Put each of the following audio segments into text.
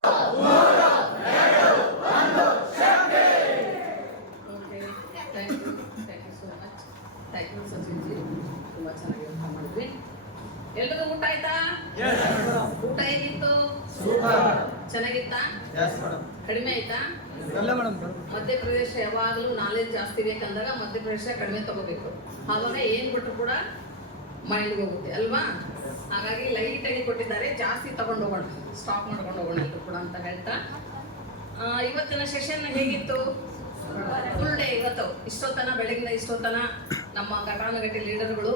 ತುಂಬಾ ಚೆನ್ನಾಗಿ ಯೋಚನೆ ಮಾಡಿದ್ವಿ. ಎಲ್ರಿಗೂ ಊಟ ಆಯ್ತಾ? ಊಟ ಹೇಗಿತ್ತು? ಚೆನ್ನಾಗಿತ್ತಾ? ಕಡಿಮೆ ಆಯ್ತಾ? ಮಧ್ಯಪ್ರದೇಶ ಯಾವಾಗಲೂ ನಾಲೆಜ್ ಜಾಸ್ತಿ ಬೇಕಂದಾಗ ಮಧ್ಯಪ್ರದೇಶ ಕಡಿಮೆ ತಗೋಬೇಕು. ಆವಾಗ ಏನ್ ಬಿಟ್ಟರು ಕೂಡ ಮೈಂಡ್ಗೆ ಹೋಗುತ್ತೆ ಅಲ್ವಾ? ಹಾಗಾಗಿ ಲೈಟ್ ಆಗಿ ಕೊಟ್ಟಿದ್ದಾರೆ, ಜಾಸ್ತಿ ತಗೊಂಡು ಹೋಗೋಣ, ಸ್ಟಾಪ್ ಮಾಡ್ಕೊಂಡು ಹೋಗೋಣ ಎಲ್ಲರೂ ಕೂಡ ಅಂತ ಹೇಳ್ತಾ, ಇವತ್ತಿನ ಸೆಷನ್ ಹೇಗಿತ್ತು? ಫುಲ್ ಡೇ ಇವತ್ತು ಇಷ್ಟೊತ್ತನ, ಬೆಳಗಿನ ಇಷ್ಟೊತ್ತನ ನಮ್ಮ ಘಟಾನುಘಟಿ ಲೀಡರ್ಗಳು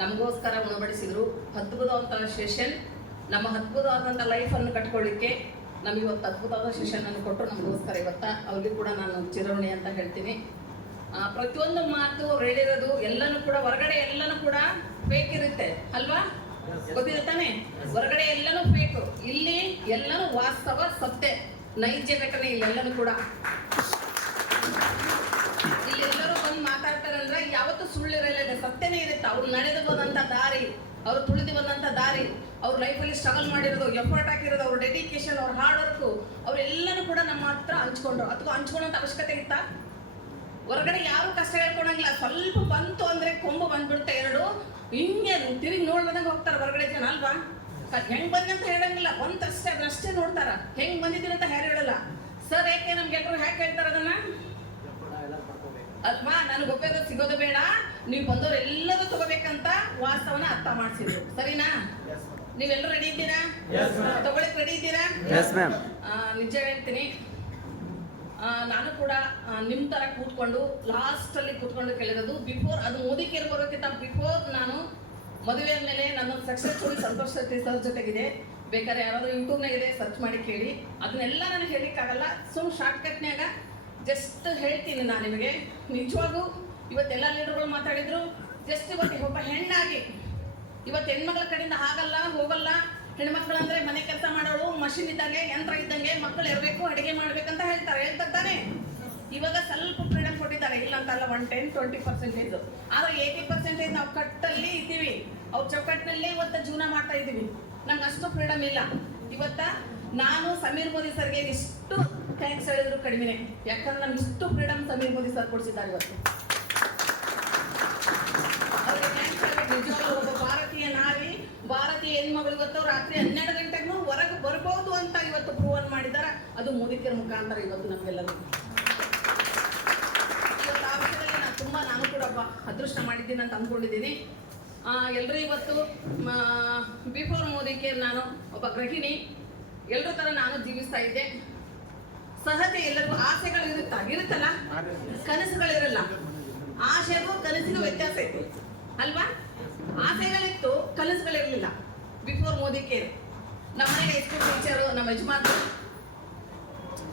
ನಮಗೋಸ್ಕರ ಉಣಬಡಿಸಿದ್ರು. ಅದ್ಭುತವಾದಂಥ ಸೆಷನ್, ನಮ್ಮ ಅದ್ಭುತವಾದಂಥ ಲೈಫನ್ನು ಕಟ್ಕೊಳ್ಳಿಕ್ಕೆ ನಮಗೆ ಇವತ್ತು ಅದ್ಭುತವಾದ ಸೆಷನ್ ಕೊಟ್ಟರು ನಮಗೋಸ್ಕರ. ಅವ್ರಿಗೆ ಕೂಡ ನಾನು ಚಿರಋಣಿ ಅಂತ ಹೇಳ್ತೀನಿ. ಪ್ರತಿಯೊಂದು ಮಾತು ಹೇಳಿರೋದು ಎಲ್ಲನೂ ಕೂಡ, ಹೊರಗಡೆ ಎಲ್ಲನೂ ಕೂಡ ಫೇಕ್ ಇರುತ್ತೆ ಅಲ್ವಾ? ಗೊತ್ತಿದೆ ತಾನೆ? ಹೊರಗಡೆ ಎಲ್ಲನೂ ಫೇಕ್, ಇಲ್ಲಿ ಎಲ್ಲನೂ ವಾಸ್ತವ, ಸತ್ಯ, ನೈಜ ಘಟನೆ. ಇಲ್ಲೆಲ್ಲನೂ ಕೂಡ ಇಲ್ಲೆಲ್ಲರೂ ಬಂದು ಮಾತಾಡ್ತಾರಂದ್ರೆ ಯಾವತ್ತೂ ಸುಳ್ಳಿರಲ್ಲ, ಸತ್ಯನೇ ಇರುತ್ತೆ. ಅವ್ರು ನಡೆದು ಬಂದಂಥ ದಾರಿ, ಅವ್ರು ತುಳಿದು ಬಂದಂಥ ದಾರಿ, ಅವ್ರ ಲೈಫಲ್ಲಿ ಸ್ಟ್ರಗಲ್ ಮಾಡಿರೋದು, ಎಫರ್ಟ್ ಹಾಕಿರೋದು, ಅವ್ರ ಡೆಡಿಕೇಶನ್, ಅವ್ರ ಹಾರ್ಡ್ ವರ್ಕು, ಅವರೆಲ್ಲನೂ ಕೂಡ ನಮ್ಮ ಹತ್ರ ಹಂಚ್ಕೊಂಡ್ರು. ಅಥವಾ ಹಂಚ್ಕೊಳ್ಳೋಂಥ ಅವಶ್ಯಕತೆ ಇತ್ತಾ? ಹೊರಗಡೆ ಯಾರು ಕಷ್ಟ ಹೇಳ್ಕೊಳಂಗಿಲ್ಲ. ಸ್ವಲ್ಪ ಬಂತು ಅಂದ್ರೆ ಕೊಂಬು ಬಂದ್ಬಿಡುತ್ತೆ ಎರಡು, ಹಿಂಗೆ ತಿರುಗಿ ನೋಡ್ದಂಗೆ ಹೋಗ್ತಾರೆ ಹೊರಗಡೆ ಜನ ಅಲ್ವಾ? ಹೆಂಗ್ ಬಂದಂತ ಹೇಳಂಗಿಲ್ಲ, ಒಂದಷ್ಟೇ ಅದನ್ನಷ್ಟೇ ನೋಡ್ತಾರ. ಹೆಂಗ್ ಬಂದಿದ್ದೀನಿ ಅಂತ ಯಾರು ಹೇಳಲ್ಲ. ಸರ್ ಯಾಕೆ ನಮ್ಗೆಲ್ಲರೂ ಹ್ಯಾಕ್ ಹೇಳ್ತಾರ ಅದನ್ನ ಅಲ್ವಾ? ನನಗೆ ಒಪ್ಪೋದು ಸಿಗೋದು ಬೇಡ, ನೀವು ಬಂದವ್ರು ಎಲ್ಲರೂ ತಗೋಬೇಕಂತ ವಾಸ್ತವನ ಅರ್ಥ ಮಾಡಿಸಿದ್ರು. ಸರಿನಾ? ನೀವೆಲ್ಲರೂ ರೆಡಿ ಇದ್ದೀರಾ? ತಗೊಳಕ್ ರೆಡಿ ಇದ್ದೀರಾ? ನಿಜ ಹೇಳ್ತೀನಿ, ನಾನು ಕೂಡ ನಿಮ್ಮ ತರ ಕೂತ್ಕೊಂಡು ಲಾಸ್ಟಲ್ಲಿ ಕೂತ್ಕೊಂಡು ಕೇಳಿರೋದು. ಬಿಫೋರ್ ಅದು ಮೋದಿಕೇರ್ ಬರೋಕ್ಕಿಂತ ಬಿಫೋರ್ ನಾನು ಮದುವೆ ಮೇಲೆ ನನ್ನ success story Santosh Shetty sir ಜೊತೆಗಿದೆ. ಬೇಕಾದ್ರೆ ಯಾರಾದ್ರೂ ಯೂಟ್ಯೂಬ್ನಾಗಿದೆ ಸರ್ಚ್ ಮಾಡಿ ಕೇಳಿ. ಅದನ್ನೆಲ್ಲ ನಾನು ಹೇಳಿಕ್ಕಾಗಲ್ಲ, ಶಾರ್ಟ್ ಕಟ್ನ್ಯಾಗ ಜಸ್ಟ್ ಹೇಳ್ತೀನಿ ನಾನು ನಿಮಗೆ. ನಿಜವಾಗೂ ಇವತ್ತೆಲ್ಲ ಲೀಡರ್ಗಳು ಮಾತಾಡಿದ್ರು. ಜಸ್ಟ್ ಇವತ್ತು ಒಬ್ಬ ಹೆಣ್ಣಾಗಿ, ಇವತ್ತು ಹೆಣ್ಮಕ್ಳ ಕಡೆಯಿಂದ ಆಗಲ್ಲ ಹೋಗಲ್ಲ. ಹೆಣ್ಮಕ್ಳಂದ್ರೆ ಮನೆ ಕೆಲಸ ಮಾಡೋಳು, ಮಷಿನ್ ಇದ್ದಂಗೆ, ಯಂತ್ರ ಇದ್ದಂಗೆ, ಮಕ್ಕಳು ಇರಬೇಕು, ಅಡುಗೆ ಮಾಡ್ಬೇಕಂತ ಹೇಳ್ತಾರೆ. ಇವಾಗ ಸ್ವಲ್ಪ ಫ್ರೀಡಮ್ ಕೊಟ್ಟಿದ್ದಾರೆ, ಇಲ್ಲ ಅಂತಲ್ಲ, 10-20%. ಆದ್ರೆ 80% ನಾವು ಕಟ್ಟಲ್ಲಿ ಇದ್ದೀವಿ, ಅವ್ರ ಚೌಕಟ್ಟಿನಲ್ಲೇ ಇವತ್ತು ಜೀವನ ಮಾಡ್ತಾ ಇದ್ದೀವಿ. ನಂಗೆ ಅಷ್ಟು ಫ್ರೀಡಮ್ ಇಲ್ಲ. ಇವತ್ತ ನಾನು ಸಮೀರ್ ಮೋದಿ ಸರ್ಗೆ ಇಷ್ಟು ಥ್ಯಾಂಕ್ಸ್ ಹೇಳಿದ್ರು ಕಡಿಮೆ, ಯಾಕಂದ್ರೆ ನಮ್ಗೆ ಇಷ್ಟು ಫ್ರೀಡಮ್ ಸಮೀರ್ ಮೋದಿ ಸರ್ ಕೊಡಿಸಿದ್ದಾರೆ ಇವತ್ತು. ಅವ್ರಿಗೆ ಥ್ಯಾಂಕ್ಸ್ ಹೇಳ್ಬೇಕು. ನಿಜವಾಗ್ಲೂ ಒಬ್ಬ ಭಾರತೀಯ ನಾರಿ, ಭಾರತೀಯ ಹೆಣ್ಮಗಳು ಇವತ್ತು ರಾತ್ರಿ 12 ಗಂಟೆಗೂ ಹೊರಗೆ ಬರ್ಬೋದು ಅಂತ ಇವತ್ತು ಪ್ರೂವನ್ ಮಾಡಿದ್ದಾರೆ. ಅದು ಮೋದಿಕರ ಮುಖಾಂತರ ಇವತ್ತು ನಮ್ಗೆಲ್ಲರೂ. ಇವತ್ತು ಆ ವಿಷಯದಲ್ಲಿ ನಾನು ಕೂಡ ಒಬ್ಬ ಅದೃಷ್ಟ ಮಾಡಿದ್ದೀನಿ ಅಂತ ಅಂದ್ಕೊಂಡಿದ್ದೀನಿ. ಎಲ್ಲರೂ ಇವತ್ತು ಬಿಫೋರ್ ಮೋದಿಕೇರ್ ನಾನು ಒಬ್ಬ ಗೃಹಿಣಿ, ಎಲ್ಲರ ಥರ ನಾನು ಜೀವಿಸ್ತಾ ಇದ್ದೆ. ಸಹಜ, ಎಲ್ಲರಿಗೂ ಆಸೆಗಳು ಇರುತ್ತಲ್ಲ, ಕನಸುಗಳಿರಲ್ಲ. ಆಸೆಗೂ ಕನಸಿಗೂ ವ್ಯತ್ಯಾಸ ಐತಿ ಅಲ್ವಾ? ಆಸೆಗಳಿತ್ತು, ಕನಸುಗಳಿರಲಿಲ್ಲ ಬಿಫೋರ್ ಮೋದಿಕೇರ್. ನಮ್ಮ ಮನೆಗೆ ಹೈಸ್ಕೂಲ್ ಟೀಚರು, ನಮ್ಮ ಯಜಮಾನ್ರು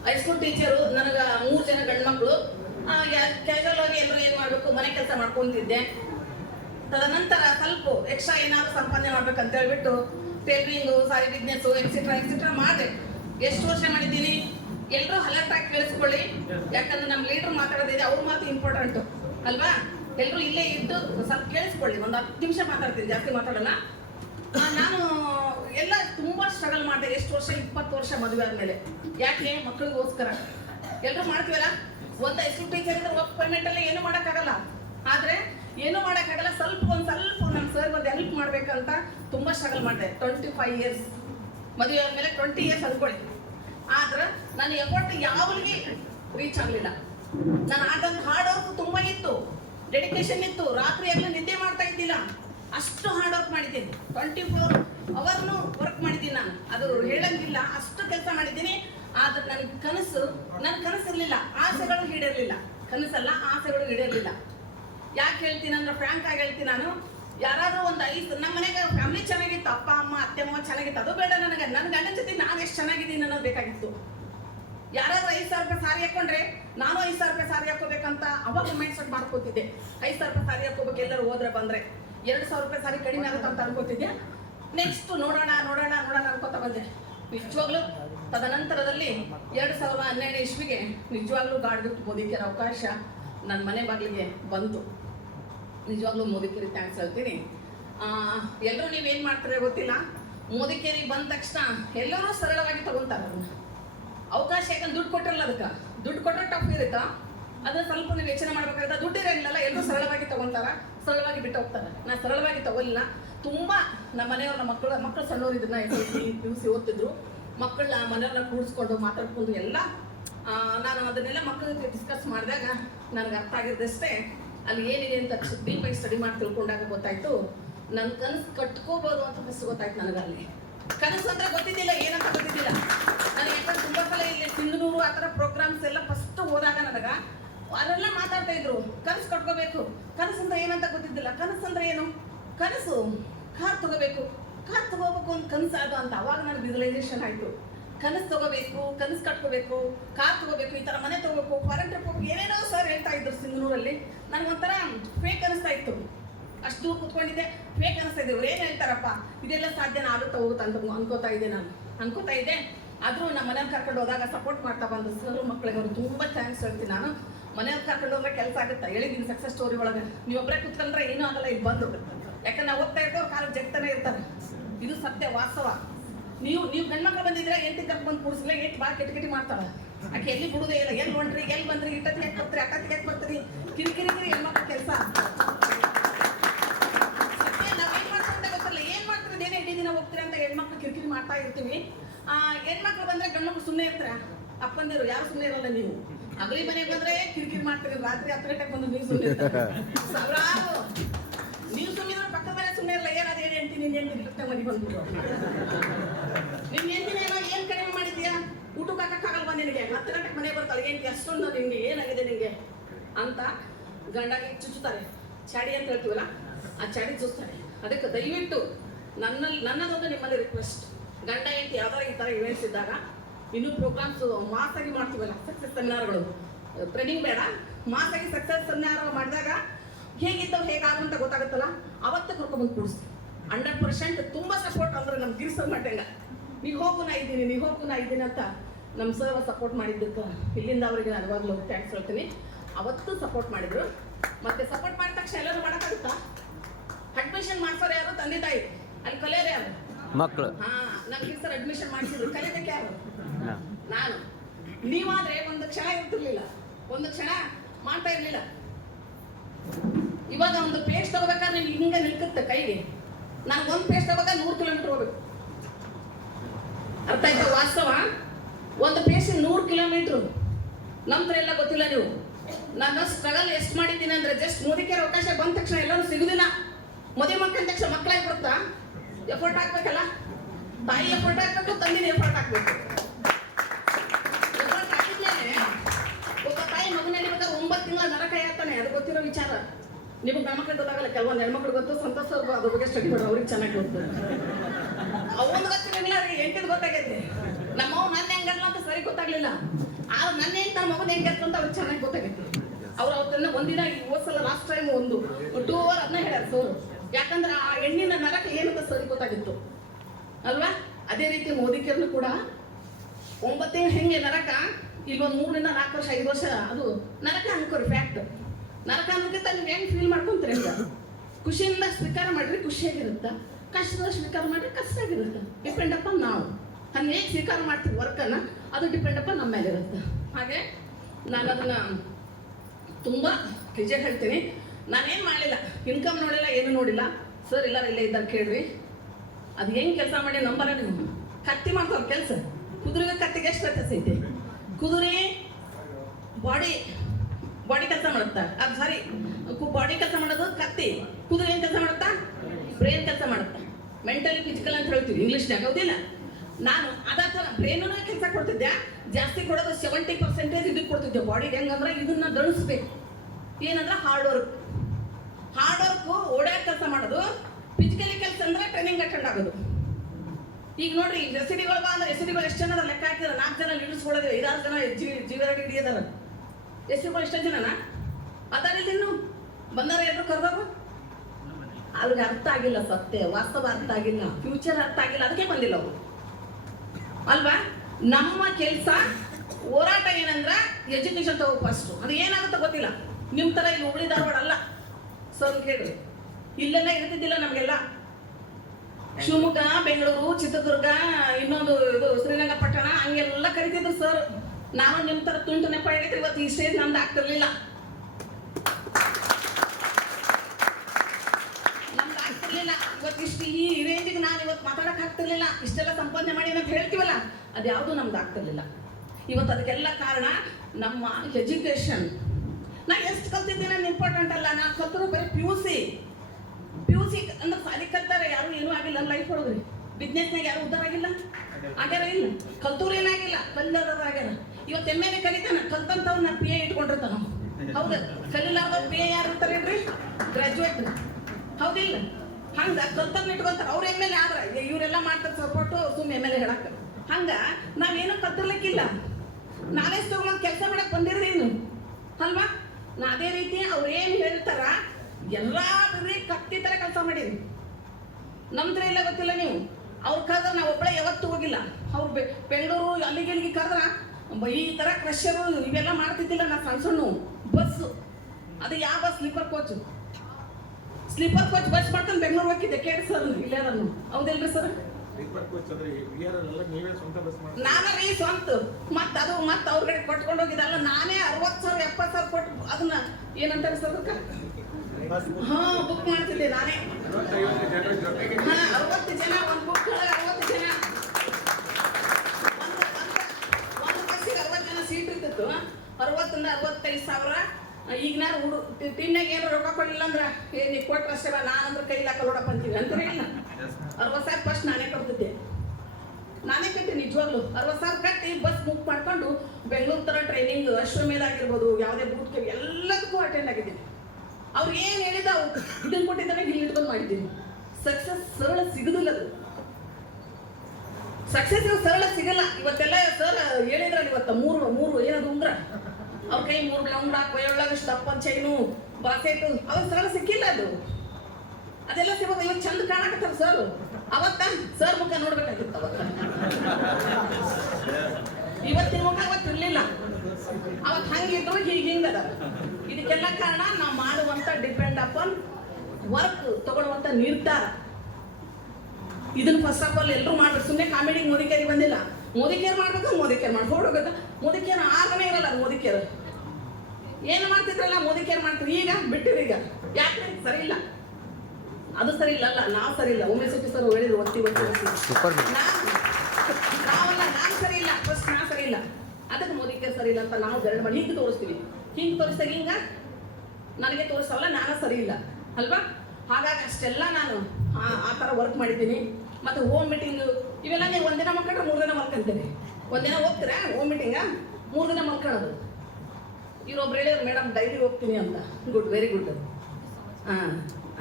ಹೈಸ್ಕೂಲ್ ಟೀಚರು, ನನಗೆ 3 ಜನ ಗಂಡು ಮಕ್ಕಳು. ಕ್ಯಾಶುವಲ್ ಆಗಿ ಎಲ್ಲರೂ ಏನು ಮಾಡಬೇಕು, ಮನೆ ಕೆಲಸ ಮಾಡ್ಕೊತಿದ್ದೆ. ತದನಂತರ ಸ್ವಲ್ಪ ಎಕ್ಸ್ಟ್ರಾ ಏನಾದರೂ ಸಂಪಾದನೆ ಮಾಡ್ಬೇಕಂತ ಹೇಳ್ಬಿಟ್ಟು ಟೇಲರಿಂಗು, ಸಾರಿ ಬಿಸ್ನೆಸ್ಸು, ಎಕ್ಸೆಟ್ರಾ ಮಾಡಿದೆ. ಎಷ್ಟು ವರ್ಷ ಮಾಡಿದ್ದೀನಿ? ಎಲ್ಲರೂ ಅಲರ್ಟ್ ಆಗಿ ಕೇಳಿಸ್ಕೊಳ್ಳಿ, ಯಾಕಂದ್ರೆ ನಮ್ಮ ಲೀಡರ್ ಮಾತಾಡೋದಿದೆ, ಅವ್ರ ಮಾತು ಇಂಪಾರ್ಟೆಂಟು ಅಲ್ವಾ? ಎಲ್ಲರೂ ಇಲ್ಲೇ ಇದ್ದು ಸ್ವಲ್ಪ ಕೇಳಿಸ್ಕೊಳ್ಳಿ. ಒಂದು 10 ನಿಮಿಷ ಮಾತಾಡ್ತೀನಿ, ಜಾಸ್ತಿ ಮಾತಾಡಲ್ಲ. ನಾನು ಎಲ್ಲ ತುಂಬ ಸ್ಟ್ರಗಲ್ ಮಾಡಿದೆ. ಎಷ್ಟು ವರ್ಷ? 20 ವರ್ಷ ಮದುವೆ ಆದಮೇಲೆ. ಯಾಕೆ? ಮಕ್ಕಳಿಗೋಸ್ಕರ. ಎಲ್ಲರೂ ಮಾಡ್ತೀವಲ್ಲ, ಒಂದು ಹೈಸ್ಕೂಲ್ ಟೀಚರ್ ಇದ್ರೆ ವರ್ಕ್ ಪೇಮೆಂಟಲ್ಲಿ ಏನೂ ಮಾಡೋಕ್ಕಾಗಲ್ಲ. ಆದರೆ ಏನೂ ಮಾಡೋಕ್ಕಾಗಲ್ಲ, ಒಂದು ಸ್ವಲ್ಪ ನಮ್ಮ ಸರ್ ಒಂದು ಹೆಲ್ಪ್ ಮಾಡಬೇಕಂತ ತುಂಬ ಸ್ಟ್ರಗಲ್ ಮಾಡಿದೆ. 25 ಇಯರ್ಸ್ ಮದುವೆ ಆದಮೇಲೆ 20 ಇಯರ್ಸ್ ಅಂದ್ಕೊಳ್ಳಿ. ಆದ್ರೆ ನಾನು ಎಫರ್ಟ್ ಯಾವಳಿಗೆ ರೀಚ್ ಆಗಲಿಲ್ಲ. ನಾನು ಆದಂಥ ಹಾರ್ಡ್ ವರ್ಕ್ ತುಂಬ ಇತ್ತು, ಡೆಡಿಕೇಶನ್ ಇತ್ತು. ರಾತ್ರಿ ಆಗಲೂ ನಿದ್ದೆ ಮಾಡ್ತಾ ಇದ್ದಿಲ್ಲ, ಅಷ್ಟು ಹಾರ್ಡ್ ವರ್ಕ್ ಮಾಡಿದ್ದೀನಿ. 24 ಅವರ್ನು ವರ್ಕ್ ಮಾಡಿದ್ದೀನಿ ನಾನು, ಅದು ಹೇಳಂಗಿಲ್ಲ, ಅಷ್ಟು ಕೆಲಸ ಮಾಡಿದ್ದೀನಿ. ಆದ್ರೆ ನನ್ನ ಕನಸಿರಲಿಲ್ಲ, ಆಸೆಗಳು ಈಡೇರಲಿಲ್ಲ. ಕನಸಲ್ಲ, ಆಸೆಗಳು ಈಡೇರಲಿಲ್ಲ. ಯಾಕೆ ಹೇಳ್ತೀನಿ ಅಂದ್ರೆ, ಫ್ರ್ಯಾಂಕ್ ಆಗಿ ಹೇಳ್ತೀನಿ ನಾನು. ಯಾರಾದ್ರೂ ಒಂದು ನಮ್ಮ ಮನೆಗೆ ಫ್ಯಾಮಿಲಿ ಚೆನ್ನಾಗಿತ್ತು, ಅಪ್ಪ ಅಮ್ಮ ಅತ್ತೆ ಮಾವ ಚೆನ್ನಾಗಿತ್ತು, ಅದು ಬೇಡ ನನಗೆ. ನನ್ನ ಗಂಡನ ಜೊತೆ ನಾನು ಎಷ್ಟು ಚೆನ್ನಾಗಿದ್ದೀನಿ ಅನ್ನೋದು ಬೇಕಾಗಿತ್ತು. ಯಾರಾದ್ರೂ 5,000 ರೂಪಾಯಿ ಸಾರಿ ಹಾಕೊಂಡ್ರೆ ನಾನು 5,000 ರೂಪಾಯಿ ಸಾರಿ ಹಾಕೋಬೇಕಂತ ಅವಾಗ ಮೈಂಡ್ ಸೆಟ್ ಮಾಡ್ಕೋತಿದ್ದೆ. 5,000 ರೂಪಾಯಿ ಸಾರಿ ಹಾಕೋಬೇಕು, ಎಲ್ಲರೂ ಹೋದ್ರೆ ಬಂದ್ರೆ 2,000 ರೂಪಾಯಿ ಸಾರಿ ಕಡಿಮೆ ಆಗುತ್ತೆ ಅಂತ ಅನ್ಕೋತಿದ್ದೆ. ನೆಕ್ಸ್ಟ್ ನೋಡೋಣ ಅನ್ಕೋತಾ ಬಂದೆ. ನಿಜವಾಗ್ಲೂ ತದನಂತರದಲ್ಲಿ 2012 ಇಸ್ವಿಗೆ ನಿಜವಾಗ್ಲೂ ಗಾಡ್ಬಿಟ್ಟು ಮೋದಿಕೇರ್ ಅವಕಾಶ ನನ್ನ ಮನೆ ಬಾಗಿಲಿಗೆ ಬಂತು. ನಿಜವಾಗ್ಲೂ ಮೋದಿಕೇರಿಗೆ ಥ್ಯಾಂಕ್ಸ್ ಹೇಳ್ತೀನಿ. ಎಲ್ಲರೂ ನೀವೇನು ಮಾಡ್ತಾರೆ ಗೊತ್ತಿಲ್ಲ, ಮೋದಿಕೇರಿಗೆ ಬಂದ ತಕ್ಷಣ ಎಲ್ಲರೂ ಸರಳವಾಗಿ ತಗೊತಾರೆ. ಅವಕಾಶ ಯಾಕಂದ್ರೆ ದುಡ್ಡು ಕೊಟ್ಟಿರಲ್ಲ, ಅದಕ್ಕೆ ದುಡ್ಡು ಕೊಟ್ಟರೆ ಟಫ್ ಇರುತ್ತಾ, ಅದನ್ನ ಸ್ವಲ್ಪ ನೀವು ಯೋಚನೆ ಮಾಡ್ಬೇಕಾಗುತ್ತೆ. ದುಡ್ಡು ಇರೋಂಗಿಲ್ಲ, ಎಲ್ಲರೂ ಸರಳವಾಗಿ ತಗೊಂತಾರ, ಸರಳವಾಗಿ ಬಿಟ್ಟು ಹೋಗ್ತಾರೆ. ನಾನು ಸರಳವಾಗಿ ತಗೊಳ್ಳಿಲ್ಲ. ತುಂಬ ನಮ್ಮ ಮನೆಯವ್ರ ಮಕ್ಕಳು ಸಣ್ಣವ್ರು ಇದನ್ನ PUC ಓದ್ತಿದ್ರು. ಮಕ್ಕಳನ್ನ ಮನೆಯವ್ರನ್ನ ಕೂಡಿಸ್ಕೊಂಡು ಮಾತಾಡ್ಕೊಂಡು ಎಲ್ಲ ನಾನು ಅದನ್ನೆಲ್ಲ ಮಕ್ಕಳ ಜೊತೆ ಡಿಸ್ಕಸ್ ಮಾಡಿದಾಗ ನನಗೆ ಅರ್ಥ ಆಗಿದ್ದಷ್ಟೇ, ಅಲ್ಲಿ ಏನಿದೆ ಅಂತ ಡೀಪಾಗಿ ಸ್ಟಡಿ ಮಾಡಿ ತಿಳ್ಕೊಂಡಾಗ ಗೊತ್ತಾಯ್ತು, ನನ್ನ ಕನಸು ಕಟ್ಕೋಬೋದು ಅಂತ ಫಸ್ಟ್ ಗೊತ್ತಾಯ್ತು ನನಗೆ. ಅಲ್ಲಿ ಕನಸು ಅಂದ್ರೆ ಗೊತ್ತಿದ್ದಿಲ್ಲ, ಏನಂತ ಗೊತ್ತಿದ್ದಿಲ್ಲ ನನಗೆ. ಯಾಕಂದ್ರೆ ತುಂಬ ಸಲ ಇಲ್ಲಿ ಸಿಂಧನೂರು ಆ ಥರ ಪ್ರೋಗ್ರಾಮ್ಸ್ ಎಲ್ಲ ಫಸ್ಟ್ ಹೋದಾಗ ನನಗೆ ಅವರೆಲ್ಲ ಮಾತಾಡ್ತಾ ಇದ್ರು, ಕನಸು ಕಟ್ಕೋಬೇಕು. ಕನಸು ಅಂದ್ರೆ ಏನಂತ ಗೊತ್ತಿದ್ದಿಲ್ಲ. ಕನಸು ಅಂದ್ರೆ ಏನು? ಕನಸು ಕಾರ್ ತಗೋಬೇಕು, ಕಾರ್ ತಗೋಬೇಕು ಒಂದು ಕನಸು ಅದು ಅಂತ. ಅವಾಗ ನನಗೆ ವಿಜುವಲೈಸೇಷನ್ ಆಯಿತು. ಕನಸು ತಗೋಬೇಕು, ಕನಸು ಕಟ್ಕೋಬೇಕು, ಕಾರ್ ತಗೋಬೇಕು, ಈ ಥರ ಮನೆ ತಗೋಬೇಕು, ಫಾರೆನ್ ಟ್ರಿಪ್ ಹೋಗಿ ಏನೇನೋ ಸರ್ ಹೇಳ್ತಾ ಇದ್ರು ಸಿಂಧನೂರಲ್ಲಿ. ನನಗೊಂಥರ ಫೇಕ್ ಅನಿಸ್ತಾ ಇತ್ತು. ಅಷ್ಟು ದೂರ ಕೂತ್ಕೊಂಡಿದ್ದೆ, ಫೇಕ್ ಅನಿಸ್ತಾ ಇದ್ದೆ. ಇವ್ರು ಏನು ಹೇಳ್ತಾರಪ್ಪ, ಇದೆಲ್ಲ ಸಾಧ್ಯನ ಆಗುತ್ತಾ ಹೋಗುತ್ತಾ ಅಂತ ಅನ್ಕೋತಾ ಇದ್ದೆ. ಆದರೂ ನಮ್ಮ ಮನೇಲಿ ಕರ್ಕೊಂಡು ಹೋದಾಗ ಸಪೋರ್ಟ್ ಮಾಡ್ತಾ ಬಂದು ಸರ್ ಮಕ್ಕಳಿಗೆ ಅವ್ರು ತುಂಬ ಥ್ಯಾಂಕ್ಸ್ ಹೇಳ್ತೀನಿ ನಾನು. ಮನೆಯವ್ರು ಕರ್ಕೊಂಡು ಹೋದ್ರೆ ಕೆಲಸ ಆಗುತ್ತೆ. ಹೇಳಿದ್ದೀನಿ ಸಕ್ಸಸ್ ಸ್ಟೋರಿ ಒಳಗೆ, ನೀವೊಬ್ಬರೇ ಕುತ್ಕೊಂಡ್ರೆ ಏನೂ ಆಗಲ್ಲ, ಇಲ್ಲಿ ಬಂದು. ಯಾಕಂದ್ರೆ ನಾವು ಹೋಗ್ತಾ ಇರ್ತೇವೆ, ಕಾಲ ಜಗ್ತಾನೆ ಇರ್ತಾರೆ. ಇದು ಸತ್ಯ, ವಾಸ್ತವ. ನೀವು ಗಂಡ್ಮಕ್ಳು ಬಂದಿದ್ರೆ ಎಂಟಿ ಕರ್ಕೊಂಡು ಬಂದು ಕೂಡಿಸಿಲ್ಲ, ಎಂಟು ಭಾಳ ಕೆಟ್ಟಿ ಮಾಡ್ತಾಳೆ. ಆಕೆ ಎಲ್ಲಿ ಬಿಡುವುದೇ ಇಲ್ಲ. ಎಲ್ಲಿ ಹೊಂಟ್ರಿ, ಎಲ್ಲಿ ಬಂದ್ರಿ, ಇಟ್ಟತ್ತಿಗೆ ಯಾಕೆ ಬರ್ತೀರಿ, ಅಟ್ಟತ್ತಿಗೆ ಯಾಕೆ ಬರ್ತೀರಿ, ಕಿರಿಕಿರಿ ಹೆಣ್ಮಕ್ಳು ಕೆಲಸ. ನಾವೇನು ಮಾಡ್ಕೊಂತ ಗೊತ್ತಿಲ್ಲ, ಏನು ಮಾಡ್ತೀರಿ, ಏನೇ ಇಡೀ ದಿನ ಹೋಗ್ತೀರಿ ಅಂತ ಹೆಣ್ಮಕ್ಳು ಕಿರಿಕಿರಿ ಮಾಡ್ತಾ ಇರ್ತೀವಿ. ಹೆಣ್ಮಕ್ಳು ಬಂದ್ರೆ ಗಂಡ್ಮಕ್ಳು ಸುಮ್ಮನೆ ಇರ್ತಾರೆ. ಅಪ್ಪಂದಿರು ಯಾರು ಸುಮ್ಮನೆ ಇರಲ್ಲ. ನೀವು ಅಗಲಿ ಮನೆಗೆ ಬಂದ್ರೆ ಕಿರಿಕಿರಿ ಮಾಡ್ತೀರಿ. ರಾತ್ರಿ 10 ಗಂಟೆಗೆ ಬಂದು ನೀವು ಸುಮ್ಮನೆ ಇರ್ತಾರೆ. ಸಾವಿರಾರು ನೀವು ಸುಮ್ಮನೆ ಪಕ್ಕದ ಮನೆ ಸುಮ್ಮನೆ ಇರಲ್ಲ. ಏನಾದ್ರು ಏನು ಹೇಳ್ತೀನಿ, ಏನು ಮನೆ ಬಂದ್ಬಿಟ್ಟು ನಿಮ್ಗೆ ಎಂದಿನೇನೋ ಏನು ಕಡಿಮೆ ಮಾಡಿದ್ಯಾ, ಊಟಕ್ಕೆ ಹಾಕಕ್ಕಾಗಲ್ವ ನಿನಗೆ, 10 ಗಂಟೆಗೆ ಮನೆ ಬರ್ತಾಳೆ, ಏನು ಅಷ್ಟೊಂದು ನಿಮಗೆ ಏನಾಗಿದೆ ನಿನಗೆ ಅಂತ ಗಂಡಾಗಿ ಚುಚ್ಚುತ್ತಾರೆ. ಚಾಡಿ ಅಂತ ಹೇಳ್ತೀವಲ್ಲ, ಆ ಚಾಡಿ ಚುಚ್ತಾರೆ. ಅದಕ್ಕೆ ದಯವಿಟ್ಟು ನನ್ನದೊಂದು ನಿಮ್ಮಲ್ಲಿ ರಿಕ್ವೆಸ್ಟ್, ಗಂಡ ಹೆಂಡತಿ ಯಾವ್ದಾರ ಈ ಥರ ಇವೆಂಟ್ಸ್ ಇದ್ದಾಗ, ಇನ್ನೂ ಪ್ರೋಗ್ರಾಮ್ಸ್ ಮಾಸಾಗಿ ಮಾಡ್ತೀವಲ್ಲ, ಸಕ್ಸಸ್ ಸೆಮಿನಾರ್ಗಳು, ಟ್ರೈನಿಂಗ್ ಬೇಡ, ಮಾಸಾಗಿ ಸಕ್ಸಸ್ ಸೆಮಿನಾರ್ ಮಾಡಿದಾಗ ಹೇಗಿದ್ದವು ಹೇಗಾಗ ಅಂತ ಗೊತ್ತಾಗುತ್ತಲ್ಲ, ಅವತ್ತು ಕರ್ಕೊಂಡ್ಬಂದು ಕೂಡಿಸಿ 100% ತುಂಬ ಸಪೋರ್ಟ್. ಅಂದ್ರೆ ನಮ್ಮ ಗಿರಿಸರ್ ಮಟ್ಟಂಗ ನೀವು ಹೋಗು ನಾ ಇದ್ದೀನಿ ಅಂತ ನಮ್ಮ ಸರ್ ಸಪೋರ್ಟ್ ಮಾಡಿದ್ದಕ್ಕೆ ಇಲ್ಲಿಂದ ಅವರಿಗೆ ನಾನು ಯಾವಾಗಲೂ ಥ್ಯಾಂಕ್ಸ್ ಹೇಳ್ತೀನಿ. ಅವತ್ತು ಸಪೋರ್ಟ್ ಮಾಡಿದ್ರು. ಮತ್ತೆ ಸಪೋರ್ಟ್ ಮಾಡಿದ ತಕ್ಷಣ ಎಲ್ಲರೂ ಮಾಡೋಕ್ಕಾಗುತ್ತಾ? ಅಡ್ಮಿಷನ್ ಮಾಡ್ಸೋರು ಯಾರು? ತಂದೆ ತಾಯಿ. ಅಲ್ಲಿ ಕಲಿಯೋರು ಯಾರು? ಮಕ್ಕಳು. ನಮ್ಮ ಗಿರಿಸರ್ ಅಡ್ಮಿಷನ್ ಮಾಡಿಸಿದ್ರು. ಕಲಿಯೋದಕ್ಕೆ ಯಾರು? ನಾನು. ನೀವಾದ್ರೆ ಒಂದು ಕ್ಷಣ ಇರ್ತಿರ್ಲಿಲ್ಲ, ಒಂದು ಕ್ಷಣ ಮಾಡ್ತಾ ಇರ್ಲಿಲ್ಲ. ಇವಾಗ ಒಂದು ಪೇಸ್ಟ್ ತಗೋಬೇಕಾದ್ರೆ ನಿಮ್ಗೆ ಹಿಂಗೆ ನಿಲ್ಕುತ್ತೆ ಕೈಗೆ. ನಾನು ಒಂದು ಪೇಸ್ಟ್ ತಗೋಬೇಕಾದ್ರೆ 100 ಕಿಲೋಮೀಟರ್ ಹೋಗ್ಬೇಕು. ಅರ್ಥ ಆಯ್ತಾ? ವಾಸ್ತವ. ಒಂದು ಪೇಸ್ಟ್ 100 ಕಿಲೋಮೀಟ್ರು. ನಮ್ದ್ರ ಎಲ್ಲ ಗೊತ್ತಿಲ್ಲ ನೀವು. ನಾನು ಸ್ಟ್ರಗಲ್ ಎಷ್ಟು ಮಾಡಿದ್ದೀನಿ ಅಂದ್ರೆ, ಜಸ್ಟ್ ಮೋದಿಕೇರ್ ಅವಕಾಶ ಬಂದ ತಕ್ಷಣ ಎಲ್ಲರೂ ಸಿಗುದಿಲ್ಲ. ಮದುವೆ ಮಾಡ್ಕೊಂಡ ತಕ್ಷಣ ಮಕ್ಕಳಾಗಿ ಬರುತ್ತಾ? ಎಫರ್ಟ್ ಹಾಕ್ಬೇಕಲ್ಲ. ತಾಯಿ ಎಫರ್ಟ್ ಹಾಕ್ಬೇಕು, ತಂದಿನ ಎಫರ್ಟ್ ಹಾಕ್ಬೇಕು. ಎಫರ್ಟ್ ಹಾಕಿದ್ಮೇಲೆ ಒಬ್ಬ ತಾಯಿ ಮಗನ ಹಿಡಿಬೇಕಾದ್ರೆ 9 ತಿಂಗಳ ನರಕ ಯಾತಾನೆ, ಅದು ಗೊತ್ತಿರೋ ವಿಚಾರ. ನಿಮಗೆ ಗಂಡ್ಮಕ್ಳಿಗೆ ಗೊತ್ತಾಗಲ್ಲ, ಕೆಲವೊಂದು ಹೆಣ್ಮಕ್ಳು ಗೊತ್ತು. ಸಂತೋಷ ಅದ್ರ ಬಗ್ಗೆ ಸ್ಟಡಿ ಮಾಡೋರು, ಅವ್ರಿಗೆ ಚೆನ್ನಾಗಿ ಗೊತ್ತು. ಅವೊಂದು ಗೊತ್ತಿರಲಿಲ್ಲ, ಅವ್ರಿಗೆ 8 ಗೊತ್ತಾಗೈತೆ. ನಮ್ಮವ್ ನನ್ನ ಹೆಂಗಲ್ಲ ಅಂತ ಸರಿ ಗೊತ್ತಾಗ್ಲಿಲ್ಲ. ಆದ್ರೆ ನನ್ನ ಹೆಂಗ್ ನನ್ನ ಮಗನ ಹೆಂಗೆ ಅಂತ ಅವ್ರಿಗೆ ಚೆನ್ನಾಗಿ ಗೊತ್ತಾಗೈತೆ. ಅವ್ರು ಅವತ್ತನ್ನ ಒಂದಿನ ಹೋದ್ಸಲ ಲಾಸ್ಟ್ ಟೈಮ್ 2 ಅವರ್ ಅದನ್ನ ಹೇಳ್ಯಾರ ಸರ್. ಯಾಕಂದ್ರೆ ಆ ಹೆಣ್ಣಿನ ನರಕ ಏನಂತ ಸರಿ ಗೊತ್ತಾಗಿತ್ತು ಅಲ್ವಾ? ಅದೇ ರೀತಿ ಮೋದಿಕೇರ್ನು ಕೂಡ 9 ತಿಂಗಳು ಹೆಂಗೆ ನರಕ, ಈಗ ಒಂದು 3 ರಿಂದ 4 ವರ್ಷ 5 ವರ್ಷ ಅದು ನರಕ ಅನ್ಕೋರಿ. ಫ್ಯಾಕ್ಟ್ ನರಕ ಅನ್ನೋದಕ್ಕಿಂತ ನೀವು ಹೆಂಗೆ ಫೀಲ್ ಮಾಡ್ಕೊಂತೀರಿ ಅಂತ ಖುಷಿಯಿಂದ ಸ್ವೀಕಾರ ಮಾಡಿರಿ, ಖುಷಿಯಾಗಿರುತ್ತೆ. ಕಷ್ಟದ ಸ್ವೀಕಾರ ಮಾಡಿರಿ, ಕಷ್ಟ ಆಗಿರುತ್ತೆ. ಡಿಪೆಂಡ್ ಅಪ್ ನಾವು ಹಂಗೆ ಹೇಗೆ ಸ್ವೀಕಾರ ಮಾಡ್ತೀವಿ ವರ್ಕನ್ನು, ಅದು ಡಿಪೆಂಡ್ ಅಪ್ ನಮ್ಮ ಮೇಲೆ ಇರುತ್ತೆ. ಹಾಗೆ ನಾನು ಅದನ್ನು ತುಂಬ ನಿಜ ಹೇಳ್ತೀನಿ. ನಾನೇನು ಮಾಡಲಿಲ್ಲ, ಇನ್ಕಮ್ ನೋಡಿಲ್ಲ, ಏನು ನೋಡಿಲ್ಲ. ಸರ್ ಎಲ್ಲರೂ ಇಲ್ಲೇ ಇದ್ದಾರೆ ಕೇಳ್ರಿ. ಅದು ಹೆಂಗೆ ಕೆಲಸ ಮಾಡಿ ನಂಬರ ನೀವು ಕತ್ತಿ ಮಾಡ್ತಾರೆ ಕೆಲಸ. ಕುದುರೆಗೆ ಕತ್ತಿಗೆ ಎಷ್ಟು ವ್ಯತ್ಯಾಸ ಐತೆ? ಕುದುರೆ ಬಾಡಿ ಕೆಲಸ ಮಾಡುತ್ತಾ, ಅದು ಸಾರಿ ಬಾಡಿ ಕೆಲಸ ಮಾಡೋದು ಕತ್ತಿ. ಕುದುರೆ ಏನು ಕೆಲಸ ಮಾಡುತ್ತಾ? ಬ್ರೈನ್ ಕೆಲಸ ಮಾಡುತ್ತಾ. ಮೆಂಟಲಿ ಫಿಸಿಕಲ್ ಅಂತ ಹೇಳ್ತೀವಿ ಇಂಗ್ಲೀಷ್ನಾಗ, ಹೌದಿಲ್ಲ? ನಾನು ಅದೇ ಥರ ಬ್ರೈನೂ ಕೆಲಸ ಕೊಡ್ತಿದ್ದೆ. ಜಾಸ್ತಿ ಕೊಡೋದು 70% ಇದಕ್ಕೆ ಕೊಡ್ತಿದ್ದೆ ಬಾಡಿಗೆ. ಹೆಂಗಂದ್ರೆ ಇದನ್ನ ದಣಿಸ್ಬೇಕು. ಏನಂದ್ರೆ ಹಾರ್ಡ್ ವರ್ಕು ಓಡಾಡ ಕೆಲಸ ಮಾಡೋದು. ಫಿಸಿಕಲಿ ಕೆಲಸ ಅಂದ್ರೆ ಟ್ರೈನಿಂಗ್ ಅಟೆಂಡ್ ಆಗೋದು. ಈಗ ನೋಡ್ರಿ, ಎಸಿಡಿಗಳು ಅಂದ್ರೆ ಎಸಿಡಿಗಳು ಎಷ್ಟು ಜನ ಲೆಕ್ಕ ಹಾಕಿದ್ರೆ 4 ಜನ ಲೀಡರ್ಸ್ಗಳಿದೆ, 5-6 ಜನ ಜೀವರಾಗಿ ಹಿಡಿಯದಾರ. ಎಸಿಡಿಗಳು ಎಷ್ಟೋ ಜನನ ಅದಾರಿಲ್ಲ, ಇನ್ನು ಬಂದಾರ ಎಲ್ಲರೂ ಕರೆದವರು. ಅವ್ರಿಗೆ ಅರ್ಥ ಆಗಿಲ್ಲ, ಸತ್ಯ ವಾಸ್ತವ ಅರ್ಥ ಆಗಿಲ್ಲ, ಫ್ಯೂಚರ್ ಅರ್ಥ ಆಗಿಲ್ಲ, ಅದಕ್ಕೆ ಬಂದಿಲ್ಲ ಅವರು ಅಲ್ವಾ? ನಮ್ಮ ಕೆಲಸ ಹೋರಾಟ ಏನಂದ್ರೆ ಎಜುಕೇಶನ್ ತಗೋ ಫಸ್ಟ್. ಅದು ಏನಾಗುತ್ತೋ ಗೊತ್ತಿಲ್ಲ. ನಿಮ್ಮ ಥರ ಇಲ್ಲಿ ಹುಬ್ಳಿ ಧಾರವಾಡ ಅಲ್ಲ ಸರ್, ಕೇಳ್ರಿ. ಇಲ್ಲೆಲ್ಲ ಇರ್ತಿದ್ದಿಲ್ಲ ನಮಗೆಲ್ಲ. ಶಿವಮೊಗ್ಗ, ಬೆಂಗಳೂರು, ಚಿತ್ರದುರ್ಗ, ಇನ್ನೊಂದು ಇದು ಶ್ರೀರಂಗಪಟ್ಟಣ ಹಂಗೆಲ್ಲ ಕರಿತಿದ್ರು ಸರ್. ನಾನು ನಿಮ್ಮ ಥರ ತುಂಟು ನೆಪ ಹೇಳಿದ್ರೆ ಇವತ್ತು ಈ ಸ್ಟೇಜ್ ನಂದು ಆಗ್ತಿರ್ಲಿಲ್ಲ. ನಮ್ದು ಆಗ್ತಿರ್ಲಿಲ್ಲ ಇವತ್ತು ಇಷ್ಟು ಈ ರೇಂಜಿಗೆ ನಾನು ಇವತ್ತು ಮಾತಾಡಕ್ ಆಗ್ತಿರ್ಲಿಲ್ಲ. ಇಷ್ಟೆಲ್ಲ ಸಂಪಾದನೆ ಮಾಡಿ ಅಂತ ಹೇಳ್ತೀವಲ್ಲ, ಅದ್ಯಾವುದು ನಮ್ದು ಆಗ್ತಿರ್ಲಿಲ್ಲ. ಇವತ್ತು ಅದಕ್ಕೆಲ್ಲ ಕಾರಣ ನಮ್ಮ ಎಜುಕೇಶನ್. ನಾ ಎಷ್ಟು ಕಲ್ತಿದ್ದೀನಿ ನನ್ನ ಇಂಪಾರ್ಟೆಂಟ್ ಅಲ್ಲ. ನಾನು ಕಲ್ತರು ಬರೀ ಪಿ ಯು ಸಿ ಅಂದ್ರೆ ಸಾಲಿ ಕಲ್ತಾರೆ, ಯಾರು ಏನೂ ಆಗಿಲ್ಲ ನನ್ನ ಲೈಫ್ ಒಳಗ್ರಿ. ಬಿಸ್ನೆಸ್ನಾಗ ಯಾರು ಉದ್ದಾರ ಆಗಿಲ್ಲ, ಆಗ್ಯಾರ ಇಲ್ಲ. ಕಲ್ತೂರು ಏನಾಗಿಲ್ಲ, ಕಲಿಯೋದಾಗ್ಯಾರ. ಇವತ್ತು ಎಮ್ಮೆನೆ ಕಲಿತಾನ, ಕಲ್ತಂತವ್ ನಾನು ಪಿ ಎ ಇಟ್ಕೊಂಡಿರ್ತಾನ. ಹೌದು, ಕಲಿಲಾರ್ದ ಪಿ ಎ ಯಾರು ಇರ್ತಾರೆ ಹೇಳ್ರಿ? ಗ್ರಾಜುಯೇಟ್. ಹೌದಿಲ್ಲ? ಹಂಗ ಕಲ್ತನ್ನ ಇಟ್ಕೊಂತಾರೆ. ಅವ್ರ ಎಮ್ ಎಲ್ ಎ ಆದ್ರೆ ಇವರೆಲ್ಲ ಮಾಡ್ತಾರೆ ಸಪೋರ್ಟು, ಸುಮ್ಮನೆ ಎಮ್ ಎಲ್ ಎ ಹೇಳಕ್ಕೆ. ಹಂಗ ನಾವೇನು ಕಲ್ತಿರ್ಲಿಕ್ಕಿಲ್ಲ. ನಾಲೆಜ್ ತಗೊಂಡು ಕೆಲಸ ಮಾಡಕ್ ಬಂದಿರೋದೇನು ಅಲ್ವಾ? ಅದೇ ರೀತಿ ಅವ್ರು ಏನು ಹೇಳ್ತಾರ ಎಲ್ಲ ಬರೀ ಕತ್ತಿ ತರ ಕೆಲಸ ಮಾಡಿರಿ. ನಮ್ದ್ರ ಇಲ್ಲ ಗೊತ್ತಿಲ್ಲ ನೀವು. ಅವ್ರು ಕರೆದ್ರೆ ನಾವು ಒಬ್ಬಳೆ ಯಾವತ್ತೂ ಹೋಗಿಲ್ಲ. ಅವ್ರು ಬೆಂಗಳೂರು ಅಲ್ಲಿಗೆ ಕರೆದ್ರ ಈ ತರ ಕ್ರಷರು ಇವೆಲ್ಲ ಮಾಡ್ತಿದ್ದಿಲ್ಲ. ನಾ ಸಣ್ಣ ಸಣ್ಣ ಬಸ್ಸು, ಅದು ಯಾವ ಬಸ್? ಸ್ಲೀಪರ್ ಕೋಚ್ ಬಸ್ ಮಾಡ್ತಾನೆ ಬೆಂಗಳೂರು ಹೋಗಿದ್ದೆ. ಕೇಳಿ ಸರ್, ಇಲ್ಲೇ ನಾನು. ಹೌದಿಲ್ರಿ ಸರ್? ನಾನೇ ಸ್ವಂತ ಮತ್ತ ಅದು ಮತ್ತೆ ಅವ್ರಿಗೆ ಕೊಟ್ಕೊಂಡು ಹೋಗಿದ್ದಲ್ಲ. ನಾನೇ 60,000 70,000 ಕೊಟ್ಟು ಅದನ್ನ ಏನಂತಾರೆ ಸರ್ ಬುಕ್ ಮಾಡ್ತಿದ್ದೆ ನಾನೇ. 60 ಜನ ಒಂದು ಬುಕ್ 60 ಜನ, ಒಂದು ಬಸ್ಸಿಗೆ 60 ಜನ ಸೀಟ್ ಇರ್ತಿತ್ತು. 60 65,000. ಈಗ ನಾನು ತಿನ್ನಾಗ ಏನು ರೊಕ್ಕ ಕೊಡಲಿಲ್ಲ ಅಂದ್ರೆ ನೀ ಕೊಟ್ಟರಷ್ಟೇ ನಾನಂದ್ರೆ ಕೈಲಿ ಹಾಕಲ್ಲೋಡಪ್ಪ ಅಂತೀವಿ ಅಂತಾರೆ. ಇಲ್ಲ, 60,000 ಫಸ್ಟ್ ನಾನೇ ಕೊಡ್ತಿದ್ದೆ. ನಾನೇ ಕಟ್ಟಿ ನಿಜವಾಗ್ಲು 60,000 ಕಟ್ಟಿ ಬಸ್ ಬುಕ್ ಮಾಡ್ಕೊಂಡು ಬೆಂಗಳೂರು ಥರ ಟ್ರೈನಿಂಗ್, ಅಶ್ವಮೇಧ ಆಗಿರ್ಬೋದು, ಯಾವುದೇ ಬೂಟ್ ಕೇಳಿ ಎಲ್ಲದಕ್ಕೂ ಅಟೆಂಡ್ ಆಗಿದ್ದೀನಿ. ಅವ್ರು ಏನು ಹೇಳಿದ ಇದನ್ನು ಕೊಟ್ಟಿದ್ದಾನೆ, ಇಲ್ಲಿ ಇಟ್ಕೊಂಡು ಮಾಡಿದ್ದೀನಿ. ಸಕ್ಸಸ್ ಸರಳ ಸಿಗುದಿಲ್ಲ. ಅದು ಸಕ್ಸಸ್ ಸರಳ ಸಿಗಲ್ಲ. ಇವತ್ತೆಲ್ಲ ಸರ್ ಹೇಳಿದ್ರಲ್ಲಿ ಇವತ್ತು ಮೂರು ಏನದು ಉಂಗ್ರ, ಅವ್ರ ಕೈ 3 ಉಂಗ್ರ, ಕೊಯ್ಯೊಳಗೆ ಸ್ಟಪ್ ಚೈನು ಬಾಸೆಟು, ಅವ್ರು ಸರಳ ಸಿಕ್ಕಿಲ್ಲ. ಅದೆಲ್ಲ ಸಿಗೋದು ಇವತ್ತು ಚಂದ ಕಾಣಕತ್ತಾರ ಸರ್. ಅವತ್ತ ಸರ್ ಮುಖ ನೋಡ್ಬೇಕಾಗಿತ್ತು. ಇವತ್ತಿನ ಮುಖ ಅವತ್ತಿರ್ಲಿಲ್ಲ. ಅವತ್ತು ಹಂಗಿದ್ರು ಹಿಂಗದ. ಇದಕ್ಕೆಲ್ಲ ಕಾರಣ ನಾವು ಮಾಡುವಂತ ಡಿಪೆಂಡ್ ಅಪಾನ್ ವರ್ಕ್, ತಗೊಳ್ಳುವಂತ ನಿರ್ಧಾರ. ಇದನ್ನ ಫಸ್ಟ್ ಆಫ್ ಆಲ್ ಎಲ್ಲರೂ ಮಾಡ್ಬೇಕು. ಸುಮ್ಮನೆ ಕಾಮಿಡಿಗೆ ಮೋದಿಕೇರಿ ಬಂದಿಲ್ಲ. ಮೋದಿಕೇರ್ ಮಾಡ್ಬೇಕು, ಮೋದಿಕೇರ್ ಹೋಗೋದ. ಮೋದಿಕೇರ್ ಆಗನೇ ಇರಲ್ಲ. ಮೋದಿಕೇರ್ ಏನು ಮಾಡ್ತಿದ್ರಲ್ಲ, ಮೋದಿಕೇರ್ ಮಾಡ್ತೀವಿ. ಈಗ ಬಿಟ್ಟಿರಿ. ಈಗ ಯಾಕೆ ಸರಿ ಇಲ್ಲ? ಅದು ಸರಿ ಇಲ್ಲ ಅಲ್ಲ, ನಾವು ಸರಿ ಇಲ್ಲ. ಉಮೇಶ್ ಸರ್ ಹೇಳಿದ್ರು ಒತ್ತಿ ನಾವಲ್ಲ, ನಾನು ಸರಿ ಇಲ್ಲ. ಫಸ್ಟ್ ನಾ ಸರಿ ಇಲ್ಲ, ಅದಕ್ಕೆ ಮೋದಿಕೇರ್ ಸರಿ ಇಲ್ಲ ಅಂತ ನಾವು ಬೆರಡು ಮಾಡಿ ಹಿಂಗೆ ತೋರಿಸ್ತೀವಿ. ಹಿಂಗೆ ತೋರಿಸ್ದಾಗ ಹಿಂಗ ನನಗೆ ತೋರಿಸ್ತಾವಲ್ಲ, ನಾನು ಸರಿ ಇಲ್ಲ ಅಲ್ವಾ? ಹಾಗಾಗಿ ಅಷ್ಟೆಲ್ಲ ನಾನು ಆ ಥರ ವರ್ಕ್ ಮಾಡಿದ್ದೀನಿ. ಮತ್ತು ಹೋಮ್ ಮೀಟಿಂಗು ಇವೆಲ್ಲ ನೀವು ಒಂದಿನ ಮಲ್ಕೊಂಡ್ರೆ 3 ದಿನ ಮಲ್ಕೊಂತೀನಿ. ಒಂದಿನ ಹೋಗ್ತೀರಾ ಹೋಮ್ ಮೀಟಿಂಗ, 3 ದಿನ ಮಲ್ಕೊಳ್ಳೋದು. ಇವ್ರೊಬ್ರು ಹೇಳಿದ್ರು ಮೇಡಮ್ ಡೈಲಿ ಹೋಗ್ತೀನಿ ಅಂತ. Good, very good. ಹಾಂ,